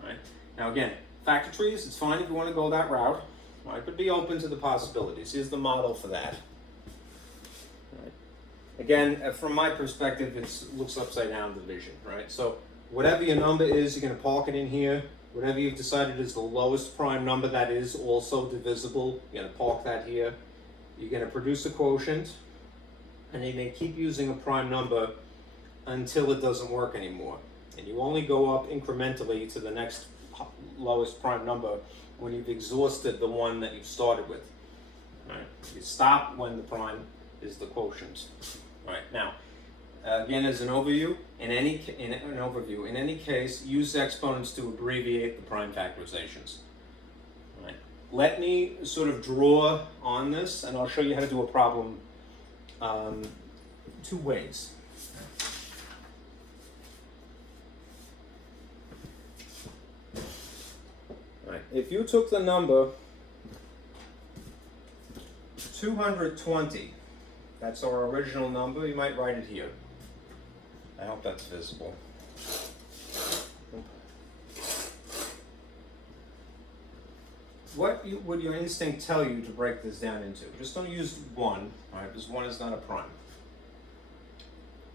Right? Now again, factor trees, it's fine if you want to go that route, right? But be open to the possibilities. Here's the model for that. Right? Again, from my perspective, it looks upside down division, right? So whatever your number is, you're going to park it in here. Whatever you've decided is the lowest prime number that is also divisible, you're going to park that here. You're going to produce a quotient, and you're going to keep using a prime number until it doesn't work anymore. And you only go up incrementally to the next lowest prime number when you've exhausted the one that you've started with. Right? You stop when the prime is the quotient. Right? Now, again, as an overview, in any case, use exponents to abbreviate the prime factorizations. Right? Let me sort of draw on this, and I'll show you how to do a problem two ways. Right. If you took the number 220, that's our original number, you might write it here. I hope that's visible. What would your instinct tell you to break this down into? Just don't use 1, right? Because 1 is not a prime.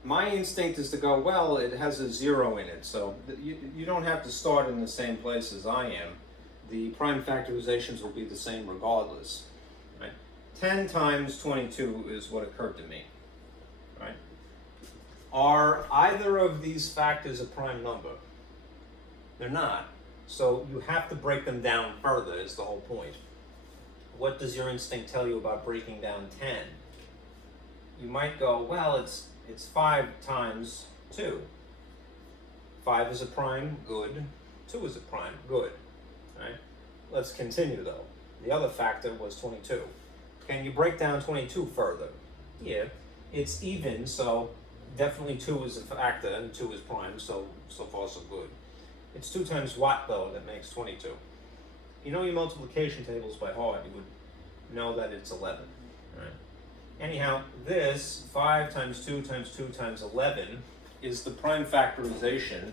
My instinct is to go, well, it has a 0 in it, so you don't have to start in the same place as I am. The prime factorizations will be the same regardless. Right? 10 times 22 is what occurred to me. Right? Are either of these factors a prime number? They're not. So you have to break them down further is the whole point. What does your instinct tell you about breaking down 10? You might go, well, it's 5 times 2. 5 is a prime, good. 2 is a prime, good. Right? Let's continue though. The other factor was 22. Can you break down 22 further? Yeah, it's even, so definitely 2 is a factor and 2 is prime, so far so good. It's 2 times what though that makes 22? You know your multiplication tables by heart, you would know that it's 11. Right? Anyhow, this 5 times 2 times 2 times 11 is the prime factorization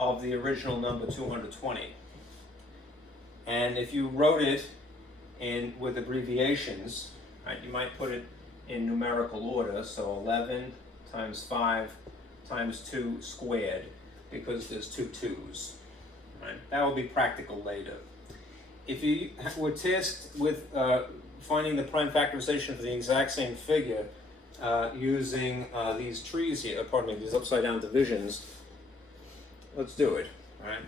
of the original number 220. And if you wrote it in with abbreviations, right, you might put it in numerical order, so 11 times 5 times 2 squared, because there's 2 2's. Right? That will be practical later. If you were tasked with finding the prime factorization for the exact same figure using these trees here, these upside down divisions, let's do it. Right?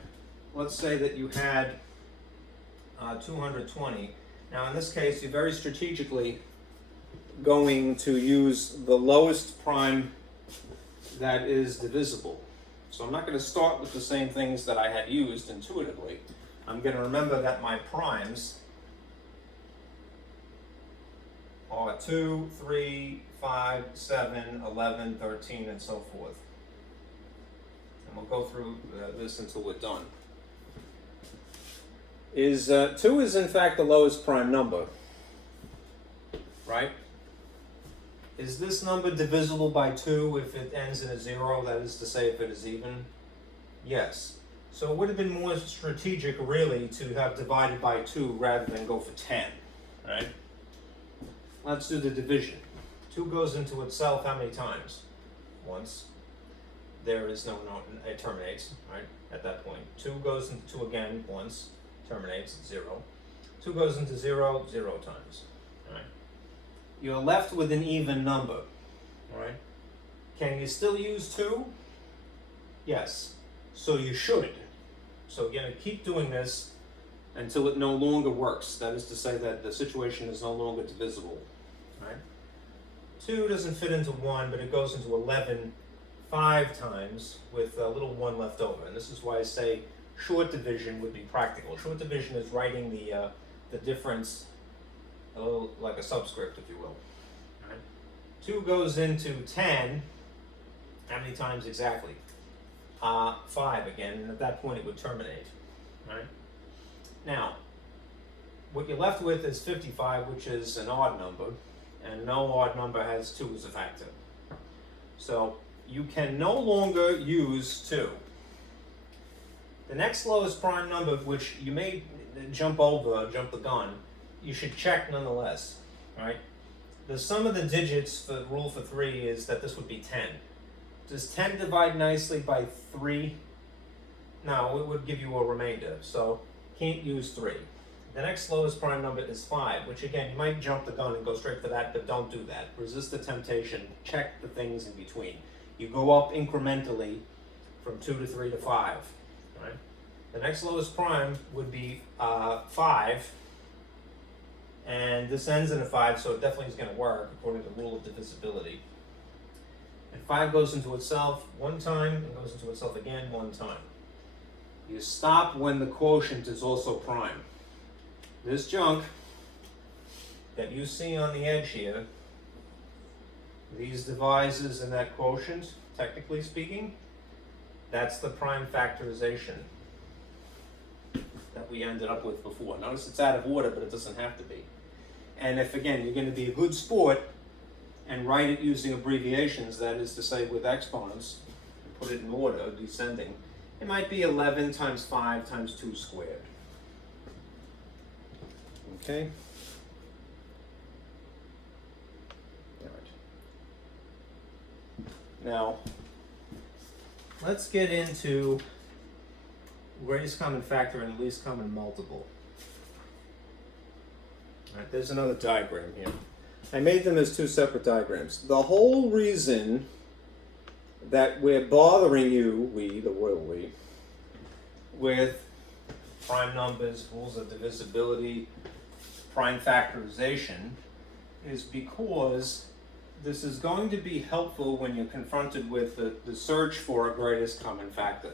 Let's say that you had 220. Now in this case, you're very strategically going to use the lowest prime that is divisible. So I'm not going to start with the same things that I had used intuitively. I'm going to remember that my primes are 2, 3, 5, 7, 11, 13, and so forth. And we'll go through this until we're done. 2 is in fact the lowest prime number, right? Is this number divisible by 2 if it ends in a 0, that is to say if it is even? Yes. So it would have been more strategic really to have divided by 2 rather than go for 10, right? Let's do the division. 2 goes into itself how many times? Once. There is no, it terminates, right, at that point. 2 goes into 2 again once. Terminates at 0. 2 goes into 0, 0 times. All right. You're left with an even number. All right. Can you still use 2? Yes. So you should. So you're going to keep doing this until it no longer works. That is to say that the situation is no longer divisible. All right. 2 doesn't fit into 1, but it goes into 11 5 times with a little 1 left over. And this is why I say short division would be practical. Short division is writing the difference a little like a subscript, if you will. All right. 2 goes into 10. How many times exactly? 5 again, and at that point it would terminate. All right. Now, what you're left with is 55, which is an odd number, and no odd number has 2 as a factor. So you can no longer use 2. The next lowest prime number, which you may jump the gun, you should check nonetheless, right? The sum of the digits for the rule for 3 is that this would be 10. Does 10 divide nicely by 3? No, it would give you a remainder, so can't use 3. The next lowest prime number is 5, which again, you might jump the gun and go straight for that, but don't do that. Resist the temptation. Check the things in between. You go up incrementally from 2 to 3 to 5. Right? The next lowest prime would be 5, and this ends in a 5, so it definitely is going to work according to the rule of divisibility. And 5 goes into itself one time, and goes into itself again one time. You stop when the quotient is also prime. This junk that you see on the edge here, these divisors in that quotient, technically speaking, that's the prime factorization that we ended up with before. Notice it's out of order, but it doesn't have to be. And if, again, you're going to be a good sport and write it using abbreviations, that is to say with exponents, and put it in order, descending, it might be 11 times 5 times 2 squared. Okay? All right. Now, let's get into greatest common factor and least common multiple. All right, there's another diagram here. I made them as 2 separate diagrams. The whole reason that we're bothering you, we, the royal we, with prime numbers, rules of divisibility, prime factorization, is because this is going to be helpful when you're confronted with the search for a greatest common factor.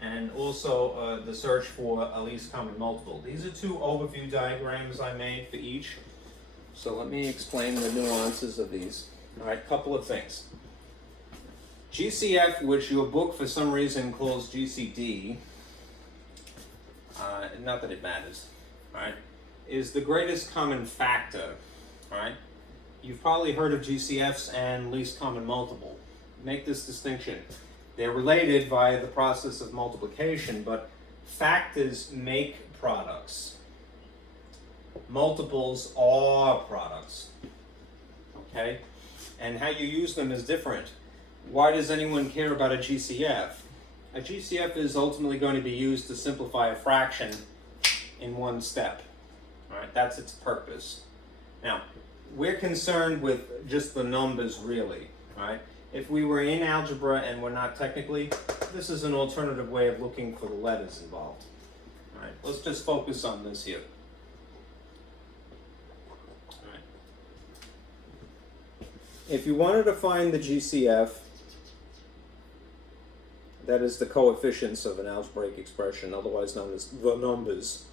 And also the search for a least common multiple. These are 2 overview diagrams I made for each. So let me explain the nuances of these. All right, couple of things. GCF, which your book for some reason calls GCD, not that it matters, right, is the greatest common factor, right? You've probably heard of GCFs and least common multiple. Make this distinction. They're related via the process of multiplication, but factors make products. Multiples are products, okay? And how you use them is different. Why does anyone care about a GCF? A GCF is ultimately going to be used to simplify a fraction in one step. All right, that's its purpose. Now, we're concerned with just the numbers really, right? If we were in algebra and we're not technically, this is an alternative way of looking for the letters involved. All right, let's just focus on this here. All right. If you wanted to find the GCF, that is the coefficients of an algebraic expression, otherwise known as the numbers.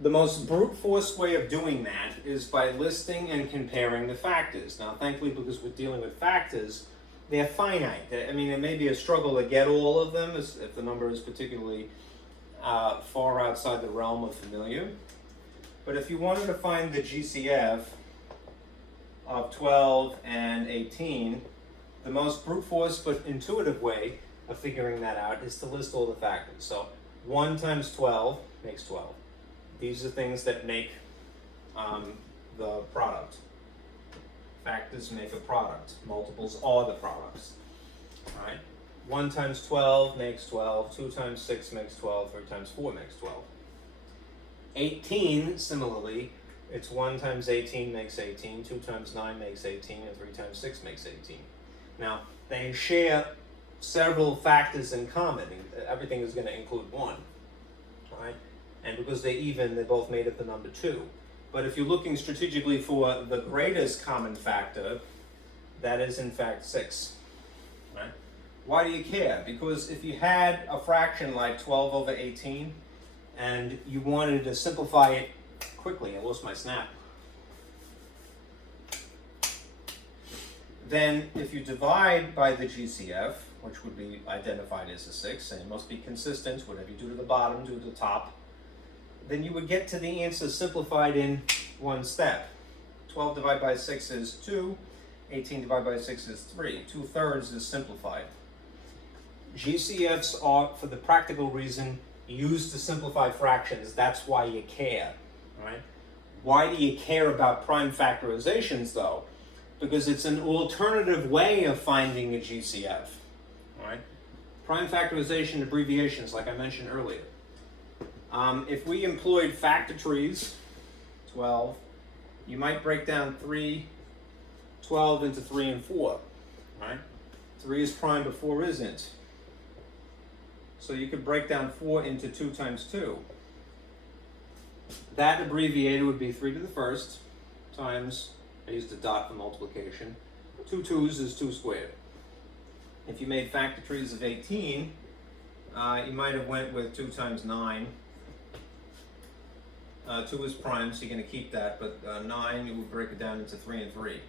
The most brute force way of doing that is by listing and comparing the factors. Now, thankfully, because we're dealing with factors, they're finite. I mean, it may be a struggle to get all of them if the number is particularly far outside the realm of familiar. But if you wanted to find the GCF of 12 and 18, the most brute force but intuitive way of figuring that out is to list all the factors. So 1 times 12 makes 12. These are things that make the product. Factors make a product. Multiples are the products. All right. 1 times 12 makes 12. 2 times 6 makes 12. 3 times 4 makes 12. 18, similarly, it's 1 times 18 makes 18. 2 times 9 makes 18. And 3 times 6 makes 18. Now, they share several factors in common. Everything is going to include 1. All right. And because they're even, they both made up the number 2. But if you're looking strategically for the greatest common factor, that is in fact 6. Right? Why do you care? Because if you had a fraction like 12 over 18 and you wanted to simplify it quickly, I lost my snap. Then if you divide by the GCF, which would be identified as a 6, and it must be consistent, whatever you do to the bottom, do to the top, then you would get to the answer simplified in one step. 12 divided by 6 is 2, 18 divided by 6 is 3. 2/3 is simplified. GCFs are, for the practical reason, used to simplify fractions. That's why you care, right? Why do you care about prime factorizations, though? because it's an alternative way of finding a GCF. All right? Prime factorization abbreviations, like I mentioned earlier. If we employed factor trees, 12, you might break down 12 into 3 and 4. Right? 3 is prime, but 4 isn't. So you could break down 4 into 2 times 2. That abbreviated would be 3 to the first times, I used a dot for multiplication, 2 2's is 2 squared. If you made factor trees of 18, you might have went with 2 times 9. 2 is prime, so you're going to keep that, but 9, you would break it down into 3 and 3.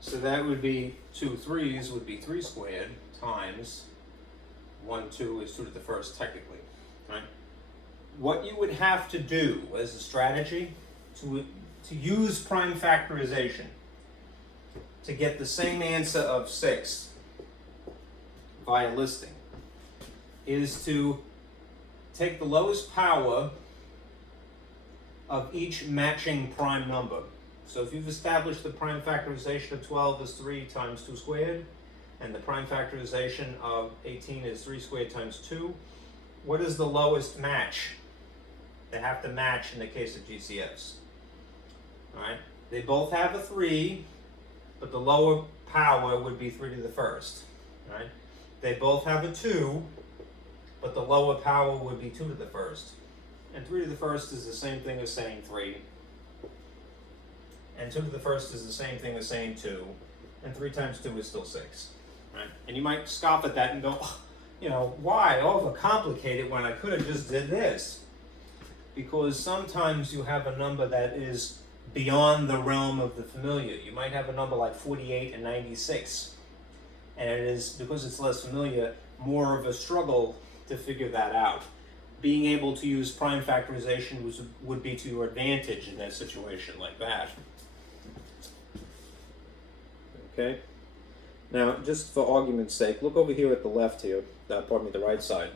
So that would be 2 3's would be 3 squared times 1 2 is 2 to the first technically, right? What you would have to do as a strategy to use prime factorization to get the same answer of 6 via listing is to take the lowest power of each matching prime number. So if you've established the prime factorization of 12 is 3 times 2 squared, and the prime factorization of 18 is 3 squared times 2, what is the lowest match? They have to match in the case of GCFs. All right? They both have a 3, but the lower power would be 3 to the first. Right? They both have a 2, but the lower power would be 2 to the first. And 3 to the first is the same thing as saying 3. And 2 to the first is the same thing as saying 2. And 3 times 2 is still 6. Right? And you might scoff at that and go, oh, you know, why overcomplicate it when I could have just did this? Because sometimes you have a number that is beyond the realm of the familiar. You might have a number like 48 and 96. And it is, because it's less familiar, more of a struggle to figure that out. Being able to use prime factorization would be to your advantage in a situation like that. Okay. Now, just for argument's sake, look over here at the left here, pardon me, the right side.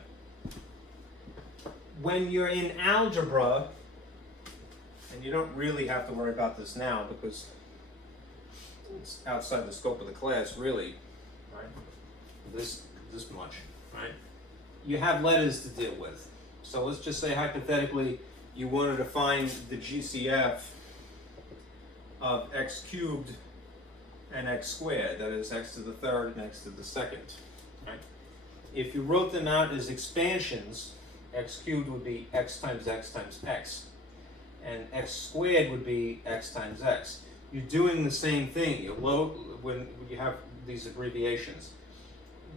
When you're in algebra, and you don't really have to worry about this now because it's outside the scope of the class, really, right? This much, right? You have letters to deal with. So let's just say hypothetically you wanted to find the GCF of x cubed and x squared, that is x to the third and x to the second. Right? If you wrote them out as expansions, x cubed would be x times x, and x squared would be x times x. You're doing the same thing. When you have these abbreviations.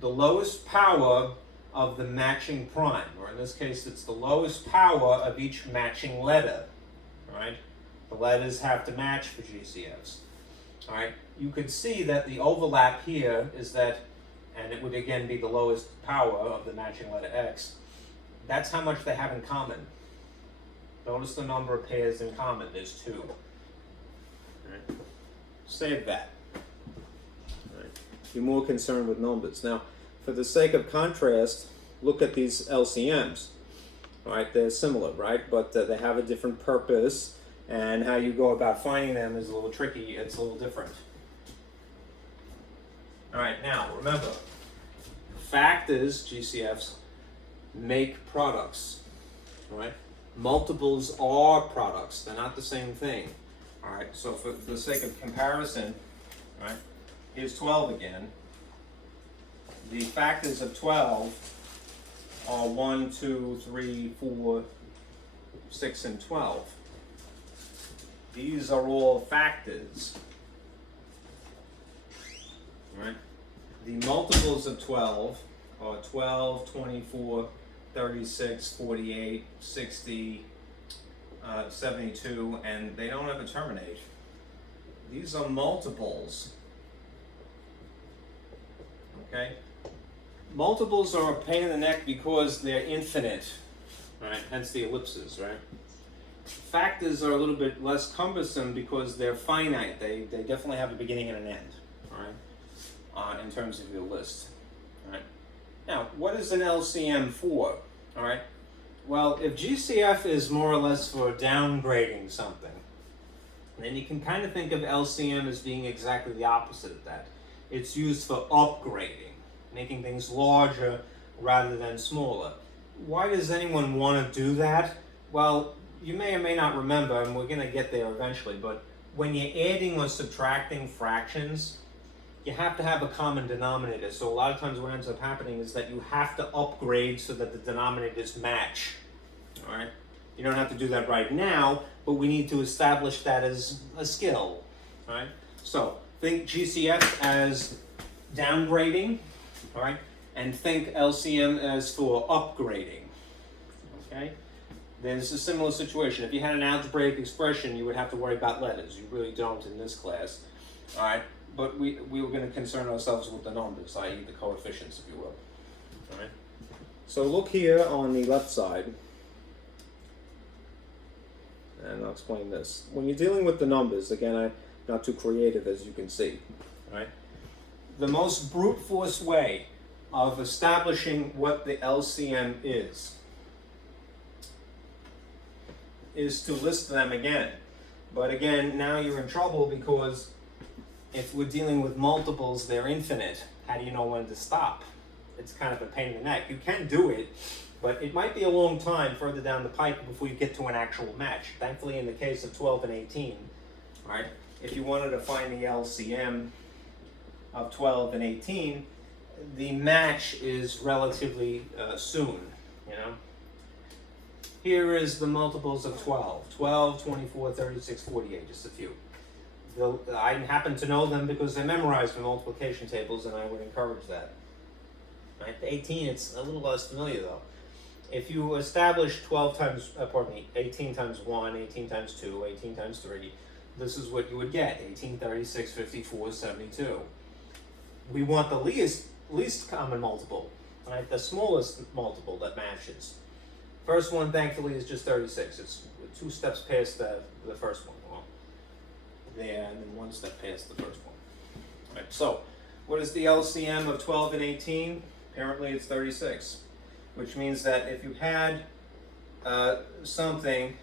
The lowest power of the matching prime, or in this case it's the lowest power of each matching letter. Right? The letters have to match for GCFs. All right? You could see that the overlap here is that, and it would again be the lowest power of the matching letter x. That's how much they have in common. Notice the number of pairs in common is 2. Right. Save that. Right. You're more concerned with numbers. Now, for the sake of contrast, look at these LCMs. All right, they're similar, right? But they have a different purpose, and how you go about finding them is a little tricky. It's a little different. All right, now remember, factors, GCFs, make products. All right, multiples are products. They're not the same thing. All right, so for the sake of comparison, all right, here's 12 again. The factors of 12 are 1, 2, 3, 4, 6, and 12. These are all factors. Right? The multiples of 12 are 12, 24, 36, 48, 60, 72, and they don't ever terminate. These are multiples. Okay? Multiples are a pain in the neck because they're infinite, right? Hence the ellipses, right? Factors are a little bit less cumbersome because they're finite. They definitely have a beginning and an end, all right? In terms of your list, all right? Now, what is an LCM for, all right? Well, if GCF is more or less for downgrading something, And then you can kind of think of LCM as being exactly the opposite of that. It's used for upgrading, making things larger rather than smaller. Why does anyone want to do that? Well, you may or may not remember, and we're going to get there eventually, but when you're adding or subtracting fractions, you have to have a common denominator. So a lot of times what ends up happening is that you have to upgrade so that the denominators match. All right? You don't have to do that right now, but we need to establish that as a skill. All right? So think GCF as downgrading, all right? And think LCM as for upgrading, okay? There's a similar situation. If you had an algebraic expression, you would have to worry about letters. You really don't in this class, all right? But we were going to concern ourselves with the numbers, i.e. the coefficients, if you will, all right? So look here on the left side, and I'll explain this. When you're dealing with the numbers, again, I'm not too creative, as you can see, all right? The most brute force way of establishing what the LCM is to list them again. But again, now you're in trouble because if we're dealing with multiples, they're infinite. How do you know when to stop? It's kind of a pain in the neck. You can do it, but it might be a long time further down the pike before you get to an actual match. Thankfully, in the case of 12 and 18, right? If you wanted to find the LCM of 12 and 18, the match is relatively soon, you know? Here is the multiples of 12. 12, 24, 36, 48, just a few. I happen to know them because I memorized the multiplication tables, and I would encourage that. Right? The 18, it's a little less familiar though. If you establish 18 times 1, 18 times 2, 18 times 3, this is what you would get, 18, 36, 54, 72. We want the least common multiple, right? The smallest multiple that matches. First one, thankfully, is just 36. It's 2 steps past the first one. Well, there, and then 1 step past the first one. All right, so what is the LCM of 12 and 18? Apparently it's 36, which means that if you had something,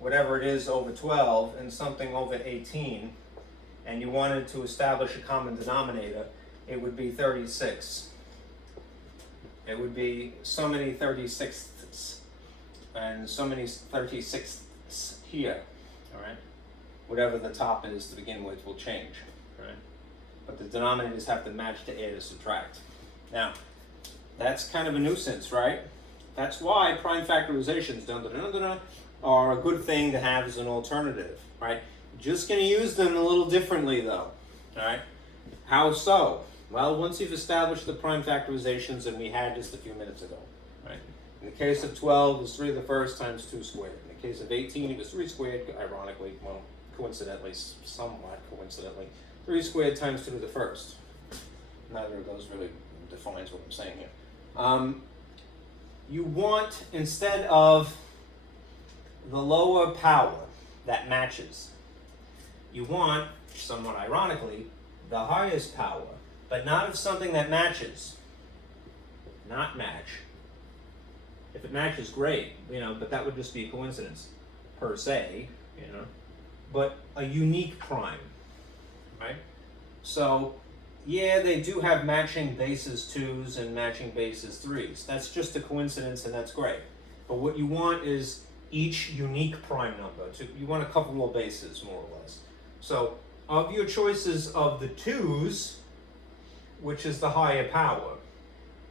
whatever it is, over 12 and something over 18, and you wanted to establish a common denominator, it would be 36. It would be so many 36ths and so many 36ths here, all right? Whatever the top is to begin with will change, right? But the denominators have to match to add or subtract. Now, that's kind of a nuisance, right? That's why prime factorizations are a good thing to have as an alternative, right? Just going to use them a little differently, though, all right? How so? Well, once you've established the prime factorizations, and we had just a few minutes ago, right? In the case of 12, it was 3 to the first times 2 squared. In the case of 18, it was 3 squared, ironically, well, coincidentally, somewhat coincidentally, 3 squared times 2 to the first. Neither of those really defines what I'm saying here. You want, instead of the lower power that matches, you want, somewhat ironically, the highest power, but not of something that matches. Not match. If it matches, great, you know, but that would just be a coincidence, per se, you know. But a unique prime, right? So, yeah, they do have matching bases 2s and matching bases 3s. That's just a coincidence, and that's great. But what you want is each unique prime number. You want to cover all bases, more or less. So, of your choices of the 2s, which is the higher power,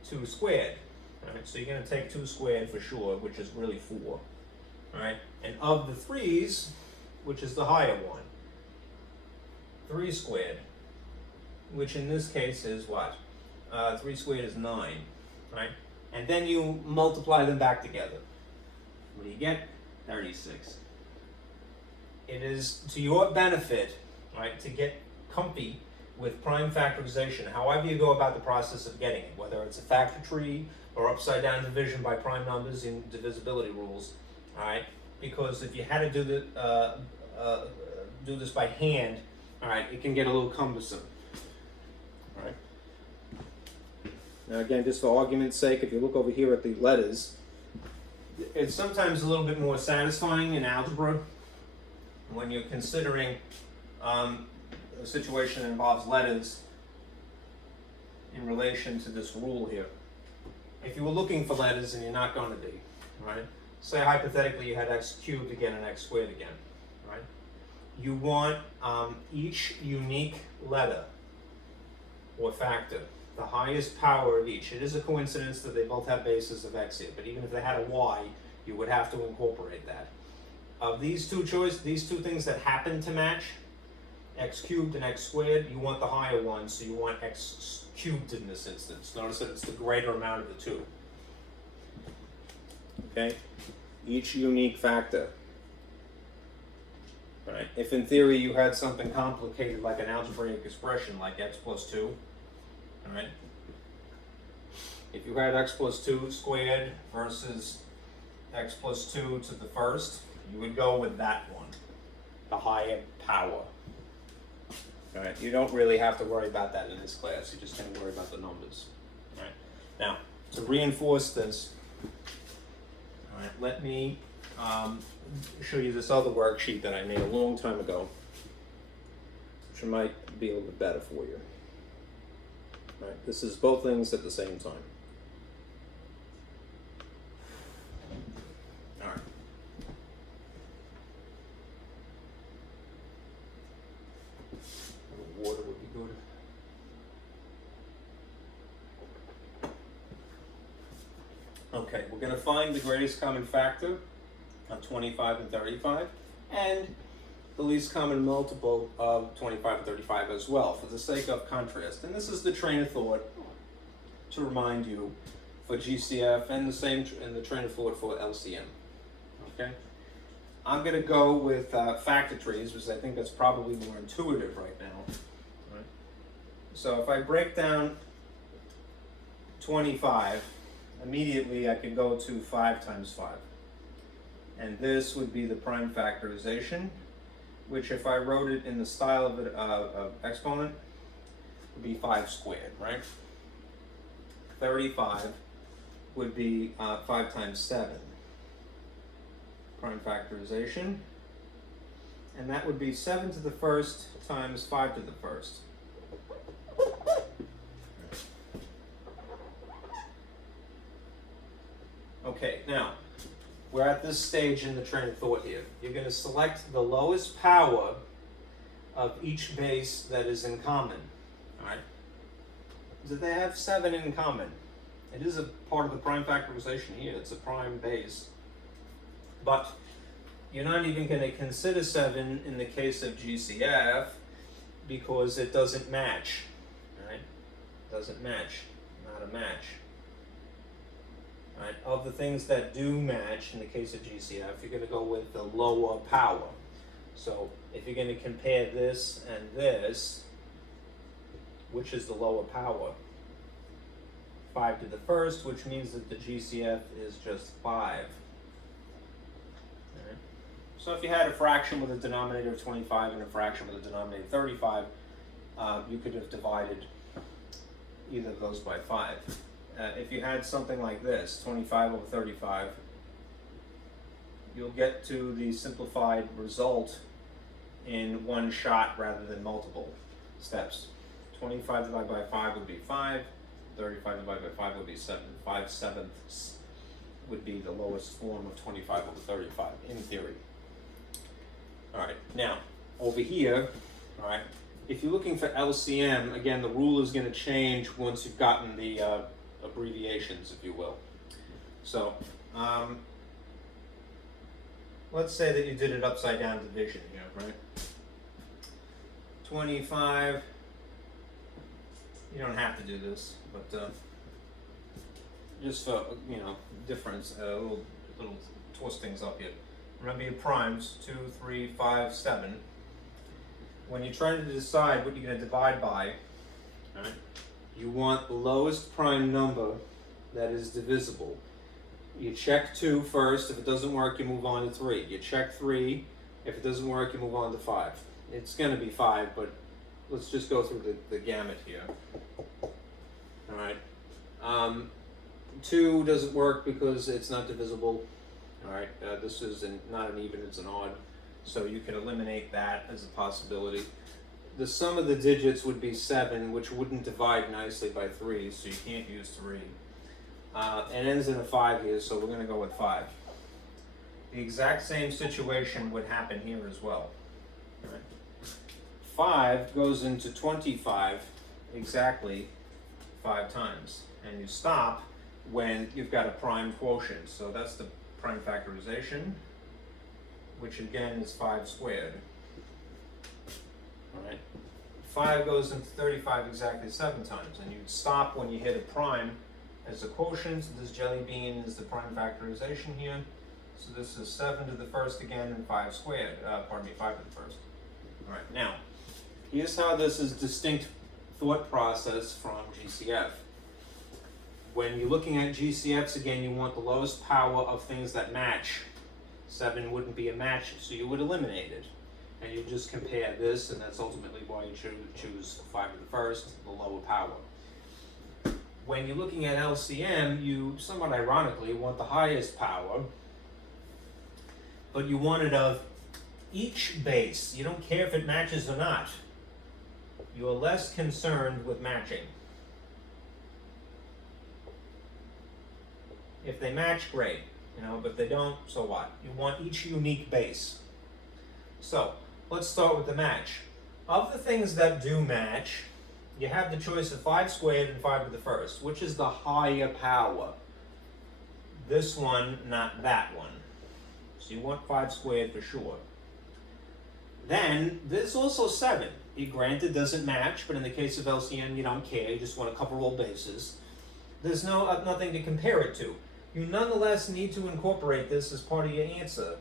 2 squared. Right? So you're going to take 2 squared for sure, which is really 4. Right? And of the 3s, which is the higher one, 3 squared, which in this case is what? 3 squared is 9. Right? And then you multiply them back together. What do you get? 36. It is to your benefit, right, to get comfy with prime factorization, however you go about the process of getting it, whether it's a factor tree or upside down division by prime numbers in divisibility rules, all right? Because if you had to do this by hand, all right, it can get a little cumbersome, all right? Now again, just for argument's sake, if you look over here at the letters, it's sometimes a little bit more satisfying in algebra when you're considering a situation that involves letters in relation to this rule here. If you were looking for letters, and you're not going to be, right? Say hypothetically you had x cubed again and x squared again, right? You want each unique letter or factor, the highest power of each. It is a coincidence that they both have bases of x here, but even if they had a y, you would have to incorporate that. Of these two things that happen to match, x cubed and x squared, you want the higher one, so you want x cubed in this instance. Notice that it's the greater amount of the two. Okay? Each unique factor. Right? If in theory you had something complicated like an algebraic expression like x plus 2, alright? If you had x plus 2 squared versus x plus 2 to the first, you would go with that one, the higher power. Alright, you don't really have to worry about that in this class, you're just going to worry about the numbers. Alright, now to reinforce this, alright, let me show you this other worksheet that I made a long time ago, which might be a little bit better for you. Alright, this is both things at the same time. Alright. Water would be good. Okay, we're going to find the greatest common factor of 25 and 35, and the least common multiple of 25 and 35 as well, for the sake of contrast. And this is the train of thought to remind you for GCF, and the same in the train of thought for LCM. Okay, I'm going to go with factor trees, because I think that's probably more intuitive right now. Right. So if I break down 25, immediately I can go to 5 times 5. And this would be the prime factorization, which if I wrote it in the style of an exponent, would be 5 squared, right? 35 would be 5 times 7. Prime factorization. And that would be 7 to the first times 5 to the first. Okay, now, we're at this stage in the train of thought here. You're going to select the lowest power of each base that is in common. Alright? So they have 7 in common. It is a part of the prime factorization here. It's a prime base. But you're not even going to consider 7 in the case of GCF because it doesn't match. Alright? Doesn't match. Not a match. Right. Of the things that do match in the case of GCF, you're going to go with the lower power. So if you're going to compare this and this, which is the lower power? 5 to the first, which means that the GCF is just 5. Right. So if you had a fraction with a denominator of 25 and a fraction with a denominator of 35, you could have divided either of those by 5. If you had something like this, 25 over 35, you'll get to the simplified result in one shot rather than multiple steps. 25 divided by 5 would be 5, 35 divided by 5 would be 7. 5/7 would be the lowest form of 25 over 35, in theory. Alright, now, over here, alright, if you're looking for LCM, again, the rule is going to change once you've gotten the abbreviations, if you will. So, let's say that you did it upside down division here, right? 25, you don't have to do this, but just for, difference, a little twist things up here. Remember your primes, 2, 3, 5, 7. When you're trying to decide what you're going to divide by, right, you want the lowest prime number that is divisible. You check 2 first. If it doesn't work, you move on to 3. You check 3. If it doesn't work, you move on to 5. It's going to be 5, but let's just go through the gamut here. All right. 2 doesn't work because it's not divisible. All right. This is not an even, it's an odd. So you could eliminate that as a possibility. The sum of the digits would be 7, which wouldn't divide nicely by 3, so you can't use 3. It ends in a 5 here, so we're going to go with 5. The exact same situation would happen here as well. Right? 5 goes into 25 exactly 5 times, and you stop when you've got a prime quotient. So that's the prime factorization, which again is 5 squared. All right. 5 goes into 35 exactly 7 times, and you'd stop when you hit a prime as a quotient. So this jelly bean is the prime factorization here. So this is 7 to the first again and 5 squared. 5 to the first. All right. Now, here's how this is distinct thought process from GCF. When you're looking at GCFs again, you want the lowest power of things that match. 7 wouldn't be a match, so you would eliminate it. And you just compare this, and that's ultimately why you choose 5 to the first, the lower power. When you're looking at LCM, you somewhat ironically want the highest power, but you want it of each base. You don't care if it matches or not. You are less concerned with matching. If they match, great, but if they don't, so what? You want each unique base. So, let's start with the match. Of the things that do match, you have the choice of 5 squared and 5 to the first. Which is the higher power? This one, not that one. So you want 5 squared for sure. Then, there's also 7. Granted, doesn't match, but in the case of LCM, you don't care. You just want to cover all bases. There's nothing to compare it to. You nonetheless need to incorporate this as part of your answer.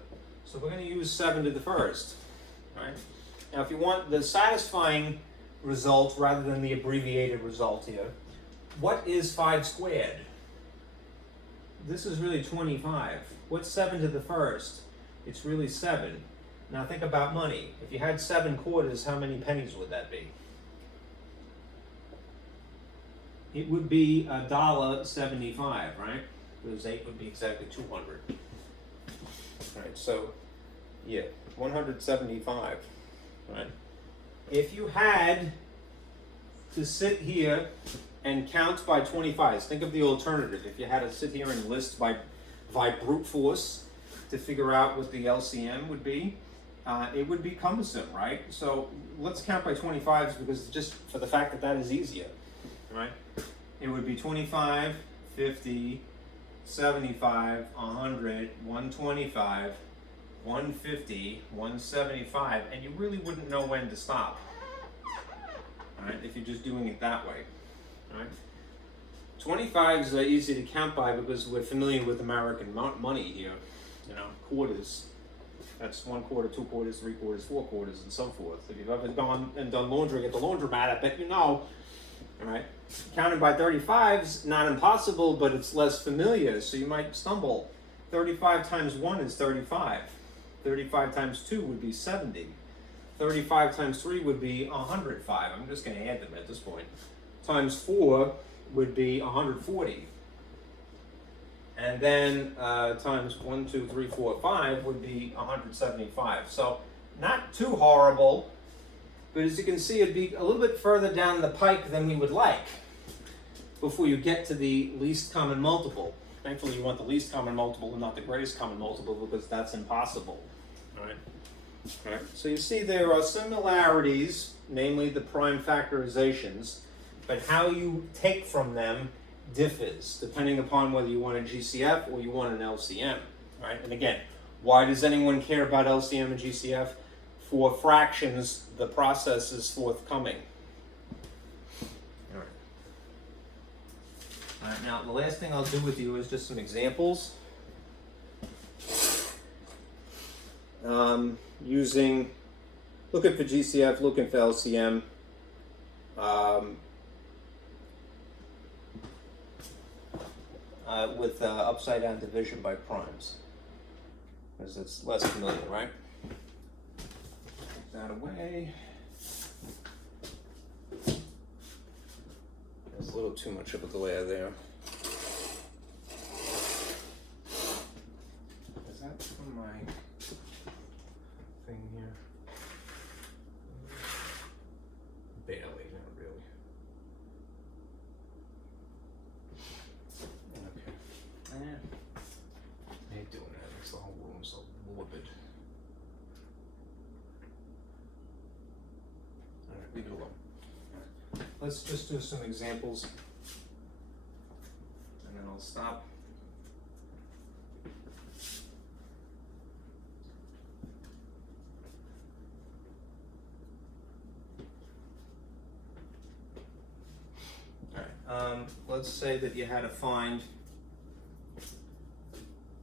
So we're going to use 7 to the first. Right? Now, if you want the satisfying result rather than the abbreviated result here, what is 5 squared? This is really 25. What's 7 to the first? It's really 7. Now think about money. If you had 7 quarters, how many pennies would that be? It would be $1.75, right? Because 8 would be exactly 200. All right, so yeah, 175, right? If you had to sit here and count by 25s, think of the alternative. If you had to sit here and list by brute force to figure out what the LCM would be, it would be cumbersome, right? So let's count by 25s because just for the fact that that is easier, right? It would be 25, 50, 75, 100, 125, 150, 175, and you really wouldn't know when to stop, right? If you're just doing it that way, right? 25s are easy to count by because we're familiar with American money here, quarters. That's 1 quarter, 2 quarters, 3 quarters, 4 quarters, and so forth. If you've ever gone and done laundry at the laundromat, I bet you know. All right, counting by 35s, not impossible, but it's less familiar, so you might stumble. 35 times 1 is 35. 35 times 2 would be 70. 35 times 3 would be 105. I'm just going to add them at this point. Times 4 would be 140. And then times 1, 2, 3, 4, 5 would be 175. So not too horrible, but as you can see, it'd be a little bit further down the pike than we would like before you get to the least common multiple. Thankfully, you want the least common multiple and not the greatest common multiple because that's impossible. All right. All right. So you see there are similarities, namely the prime factorizations, but how you take from them differs depending upon whether you want a GCF or you want an LCM. Right? And again, why does anyone care about LCM and GCF? For fractions, the process is forthcoming. All right. All right, now the last thing I'll do with you is just some examples. Looking for GCF, looking for LCM. With upside down division by primes, because it's less familiar, right? Take that away. There's a little too much of a glare there. Is that from my thing let's just do some examples, and then I'll stop. Let's say that you had to find,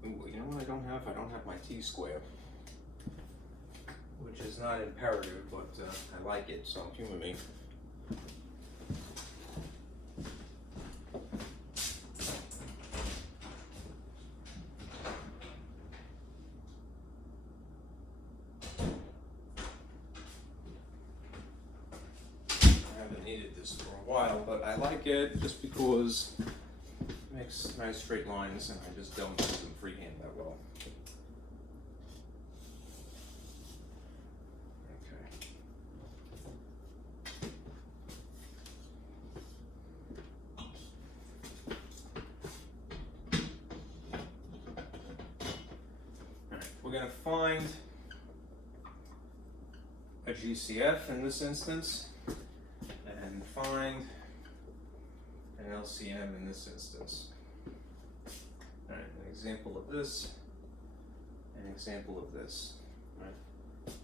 you know what I don't have? I don't have my t-square, which is not imperative, but I like it, so humor me. But I like it just because it makes nice straight lines, and I just don't do them freehand that well. Okay. All right, we're going to find a GCF in this instance, and find an LCM in this instance. All right, an example of this, an example of this.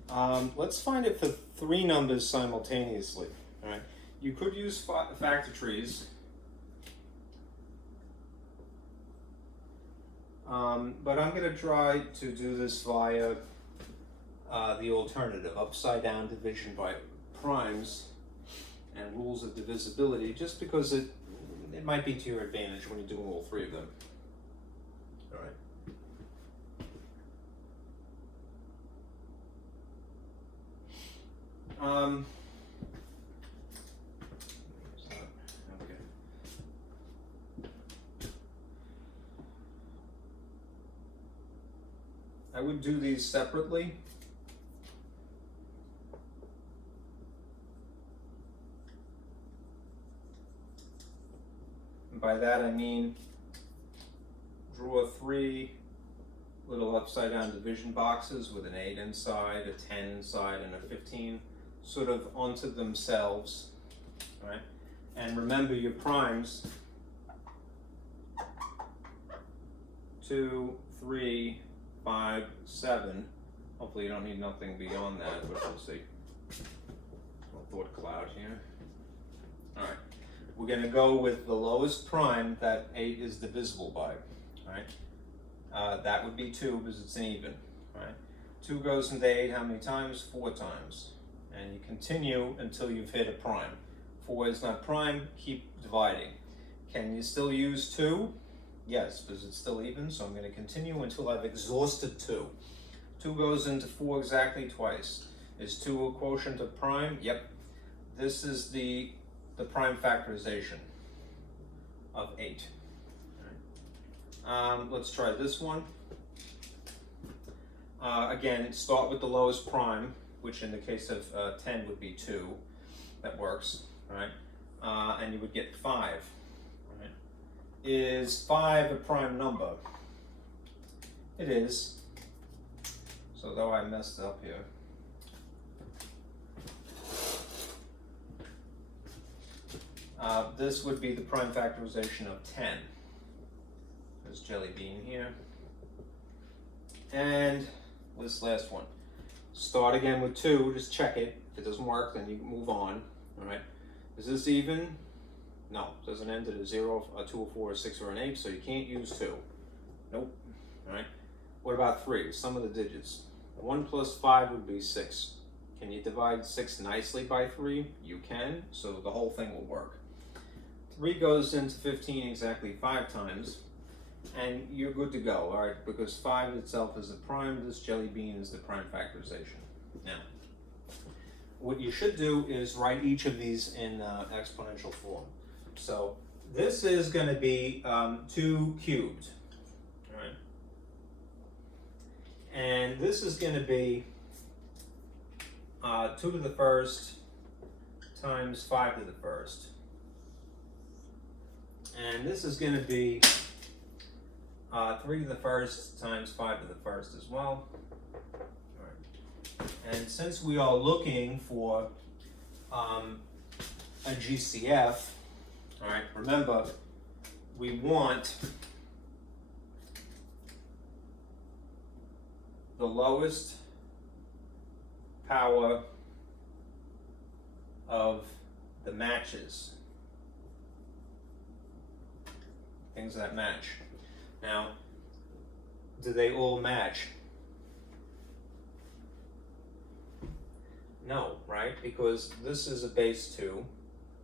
All right. Let's find it for 3 numbers simultaneously. All right. You could use factor trees, but I'm going to try to do this via the alternative, upside down division by primes and rules of divisibility, just because it might be to your advantage when you're doing all 3 of them. All right. Okay. I would do these separately. By that I mean draw 3 little upside down division boxes with an 8 inside, a 10 inside, and a 15 sort of onto themselves, right? And remember your primes, 2, 3, 5, 7. Hopefully you don't need nothing beyond that, but we'll see. A thought cloud here. All right. We're going to go with the lowest prime that 8 is divisible by, right? That would be 2 because it's an even, right? 2 goes into 8 how many times? 4 times. And you continue until you've hit a prime. 4 is not prime, keep dividing. Can you still use 2? Yes, because it's still even, so I'm going to continue until I've exhausted 2. 2 goes into 4 exactly twice. Is 2 a quotient of prime? Yep. This is the prime factorization of 8. Right. Let's try this one. Again, start with the lowest prime, which in the case of 10 would be 2. That works, right? And you would get 5. Right? Is 5 a prime number? It is. So though I messed up here. This would be the prime factorization of 10. There's jelly bean here. And this last one. Start again with 2, just check it. If it doesn't work, then you move on. All right. Is this even? No, it doesn't end at a 0, a 2, a 4, a 6, or an 8, so you can't use 2. Nope. All right. What about 3? Sum of the digits. 1 plus 5 would be 6. Can you divide 6 nicely by 3? You can, so the whole thing will work. 3 goes into 15 exactly 5 times, and you're good to go, all right, because 5 itself is a prime. This jelly bean is the prime factorization. Now, what you should do is write each of these in exponential form. So this is going to be 2 cubed, all right, and this is going to be 2 to the first times 5 to the first. And this is going to be 3 to the first times 5 to the first as well. All right. And since we are looking for an a GCF, all right, remember, we want the lowest power of the matches, things that match. Now, do they all match? No, right? Because this is a base 2,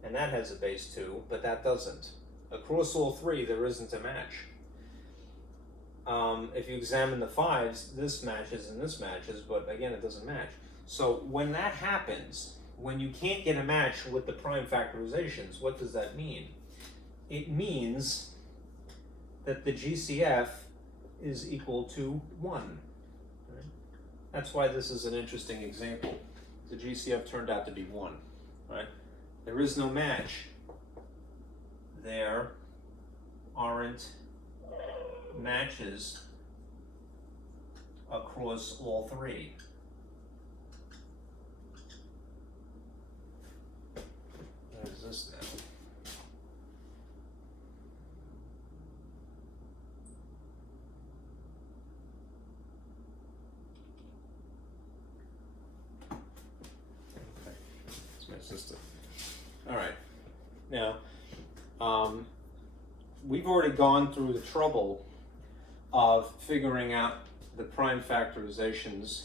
and that has a base 2, but that doesn't. Across all three, there isn't a match. If you examine the 5s, this matches and this matches, but again, it doesn't match. So when that happens, when you can't get a match with the prime factorizations, what does that mean? It means that the GCF is equal to 1. Right? That's why this is an interesting example. The GCF turned out to be 1. Right? There is no match. There aren't matches across all three. What is this now? Okay, it's my system. All right. Now, we've already gone through the trouble of figuring out the prime factorizations,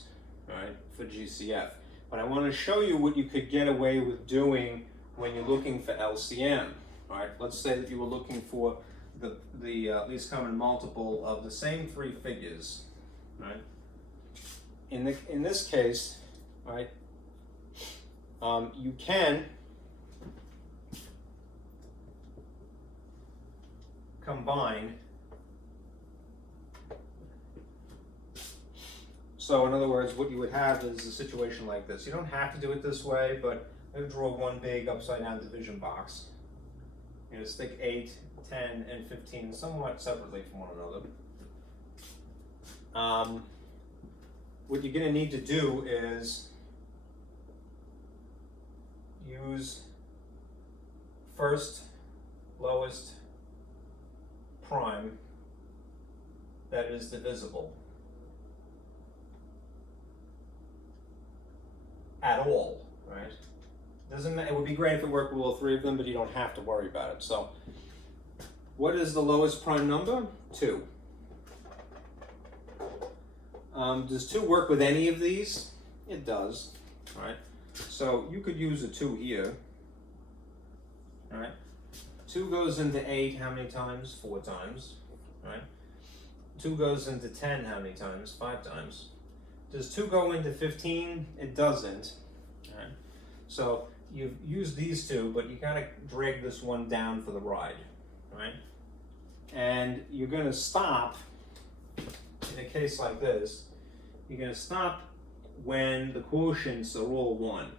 right, for GCF. But I want to show you what you could get away with doing when you're looking for LCM. All right, let's say that you were looking for the least common multiple of the same 3 figures, right? In this case, right, you can combine. So in other words, what you would have is a situation like this. You don't have to do it this way, but I'm going to draw one big upside down division box. You're going to stick 8, 10, and 15 somewhat separately from one another. What you're going to need to do is use first lowest prime that is divisible at all, right? Doesn't matter. It would be great if it worked with all 3 of them, but you don't have to worry about it. So, what is the lowest prime number? 2. Does 2 work with any of these? It does, right? So you could use a 2 here, right? 2 goes into 8 how many times? 4 times, right? 2 goes into 10 how many times? 5 times. Does 2 go into 15? It doesn't, right? So you've used these 2, but you gotta drag this one down for the ride, right? And you're gonna stop, in a case like this, you're gonna stop when the quotients are all 1.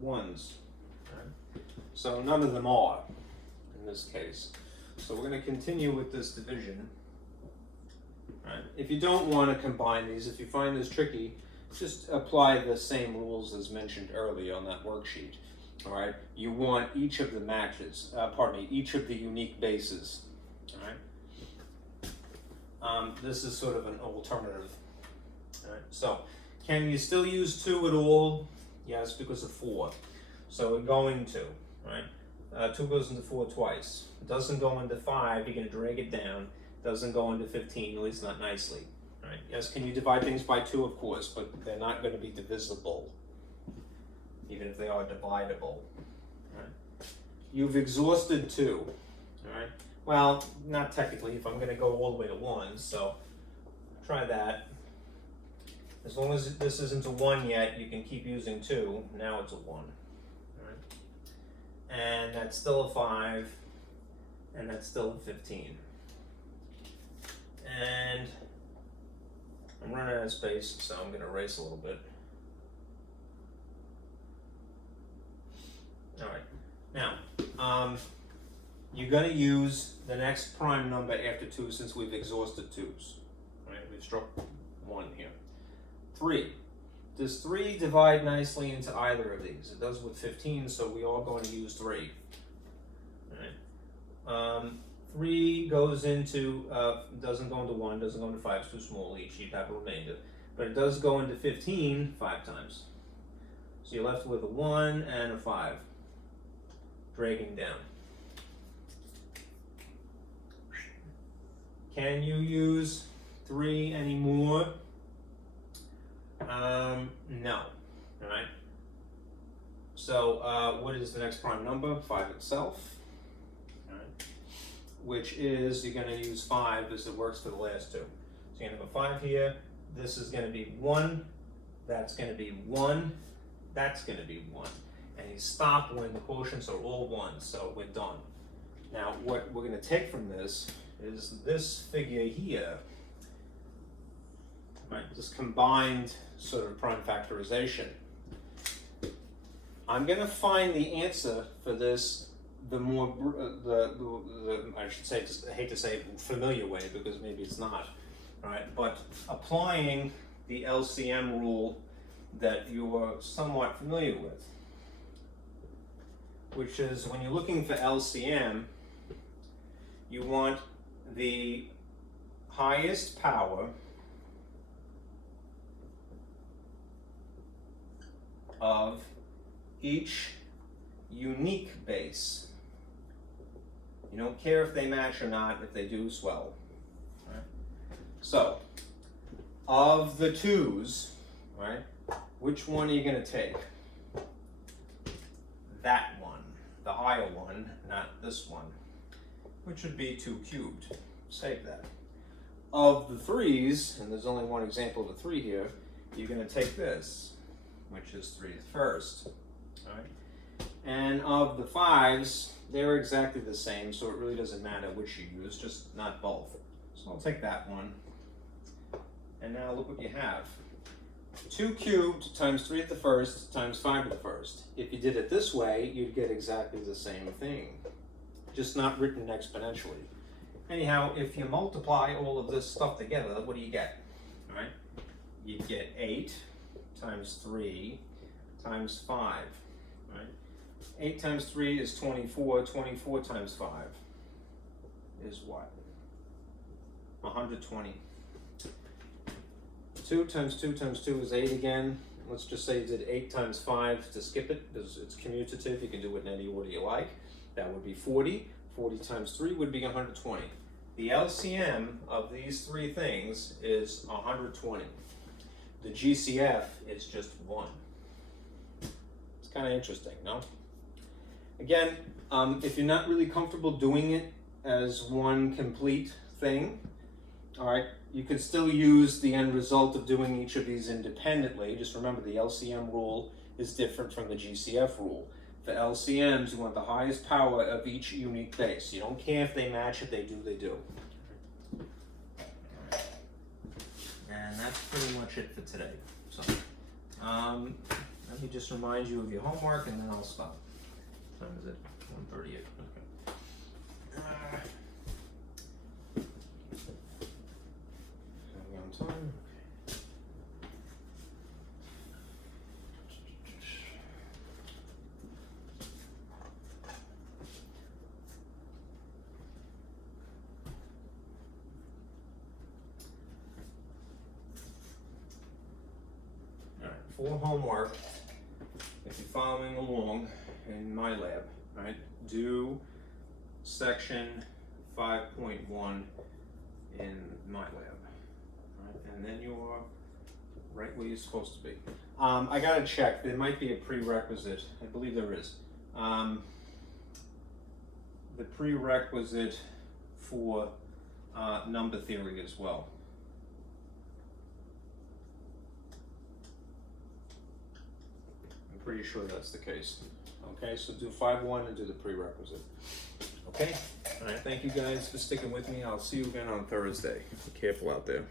Ones. Right? So none of them are in this case. So we're going to continue with this division. Right? If you don't want to combine these, if you find this tricky, just apply the same rules as mentioned earlier on that worksheet. All right. You want each of the matches, each of the unique bases. All right. This is sort of an alternative. All right. So, can you still use 2 at all? Yes, because of 4. So we're going to, right? 2 goes into 4 twice. It doesn't go into 5, you're going to drag it down. Doesn't go into 15, at least not nicely. Right? Yes, can you divide things by 2? Of course, but they're not going to be divisible, even if they are dividable. Right? You've exhausted 2. All right? Well, not technically, if I'm going to go all the way to 1, so try that. As long as this isn't a 1 yet, you can keep using 2. Now it's a 1. All right? And that's still a 5. And that's still a 15. And I'm running out of space, so I'm going to erase a little bit. All right. Now, you're going to use the next prime number after 2 since we've exhausted 2's. Right? We've extra 1 here. 3. Does 3 divide nicely into either of these? It does with 15, so we are going to use 3. All right. 3 goes into, doesn't go into 1, doesn't go into 5, it's too small each, you'd have a remainder. But it does go into 15 5 times. So you're left with a 1 and a 5, dragging down. Can you use 3 anymore? No. All right. So what is the next prime number? 5 itself. All right. Which is, you're going to use 5 because it works for the last 2. So you're going to have a 5 here. This is going to be 1. That's going to be 1. That's going to be 1. And you stop when the quotients are all 1. So we're done. Now what we're going to take from this is this figure here, right? This combined sort of prime factorization. I'm going to find the answer for this the more, I should say, I hate to say familiar way because maybe it's not, right? But applying the LCM rule that you are somewhat familiar with, which is when you're looking for LCM, you want the highest power of each unique base. You don't care if they match or not. If they do, swell. Right? So, of the 2s, right, which one are you going to take? That one, the higher one, not this one, which would be 2 cubed. Save that. Of the 3s, and there's only one example of a 3 here, you're going to take this, which is 3 to the first. All right? And of the 5s, they're exactly the same, so it really doesn't matter which you use, just not both. So I'll take that one. And now look what you have. 2 cubed times 3 to the first times 5 to the first. If you did it this way, you'd get exactly the same thing, just not written exponentially. Anyhow, if you multiply all of this stuff together, what do you get? All right? You get 8 times 3 times 5. Right? 8 times 3 is 24. 24 times 5 is what? 120. 2 times 2 times 2 is 8 again. Let's just say you did 8 times 5 to skip it because it's commutative. You can do it in any order you like. That would be 40. 40 times 3 would be 120. The LCM of these 3 things is 120. The GCF is just 1. It's kind of interesting, no? Again, if you're not really comfortable doing it as one complete thing, all right, you could still use the end result of doing each of these independently. Just remember the LCM rule is different from the GCF rule. For LCMs, you want the highest power of each unique base. You don't care if they match. If they do, they do. And that's pretty much it for today. So, let me just remind you of your homework, and then I'll stop. What time is it? 1:38. Okay. On time. For homework, if you're following along in my lab, right, do section 5.1 in my lab, right, and then you're right where you're supposed to be. I gotta check, there might be a prerequisite, I believe there is. The prerequisite for number theory as well. Pretty sure that's the case. Okay, so do 5.1 and do the prerequisite. Okay, all right, thank you guys for sticking with me. I'll see you again on Thursday. Be careful out there.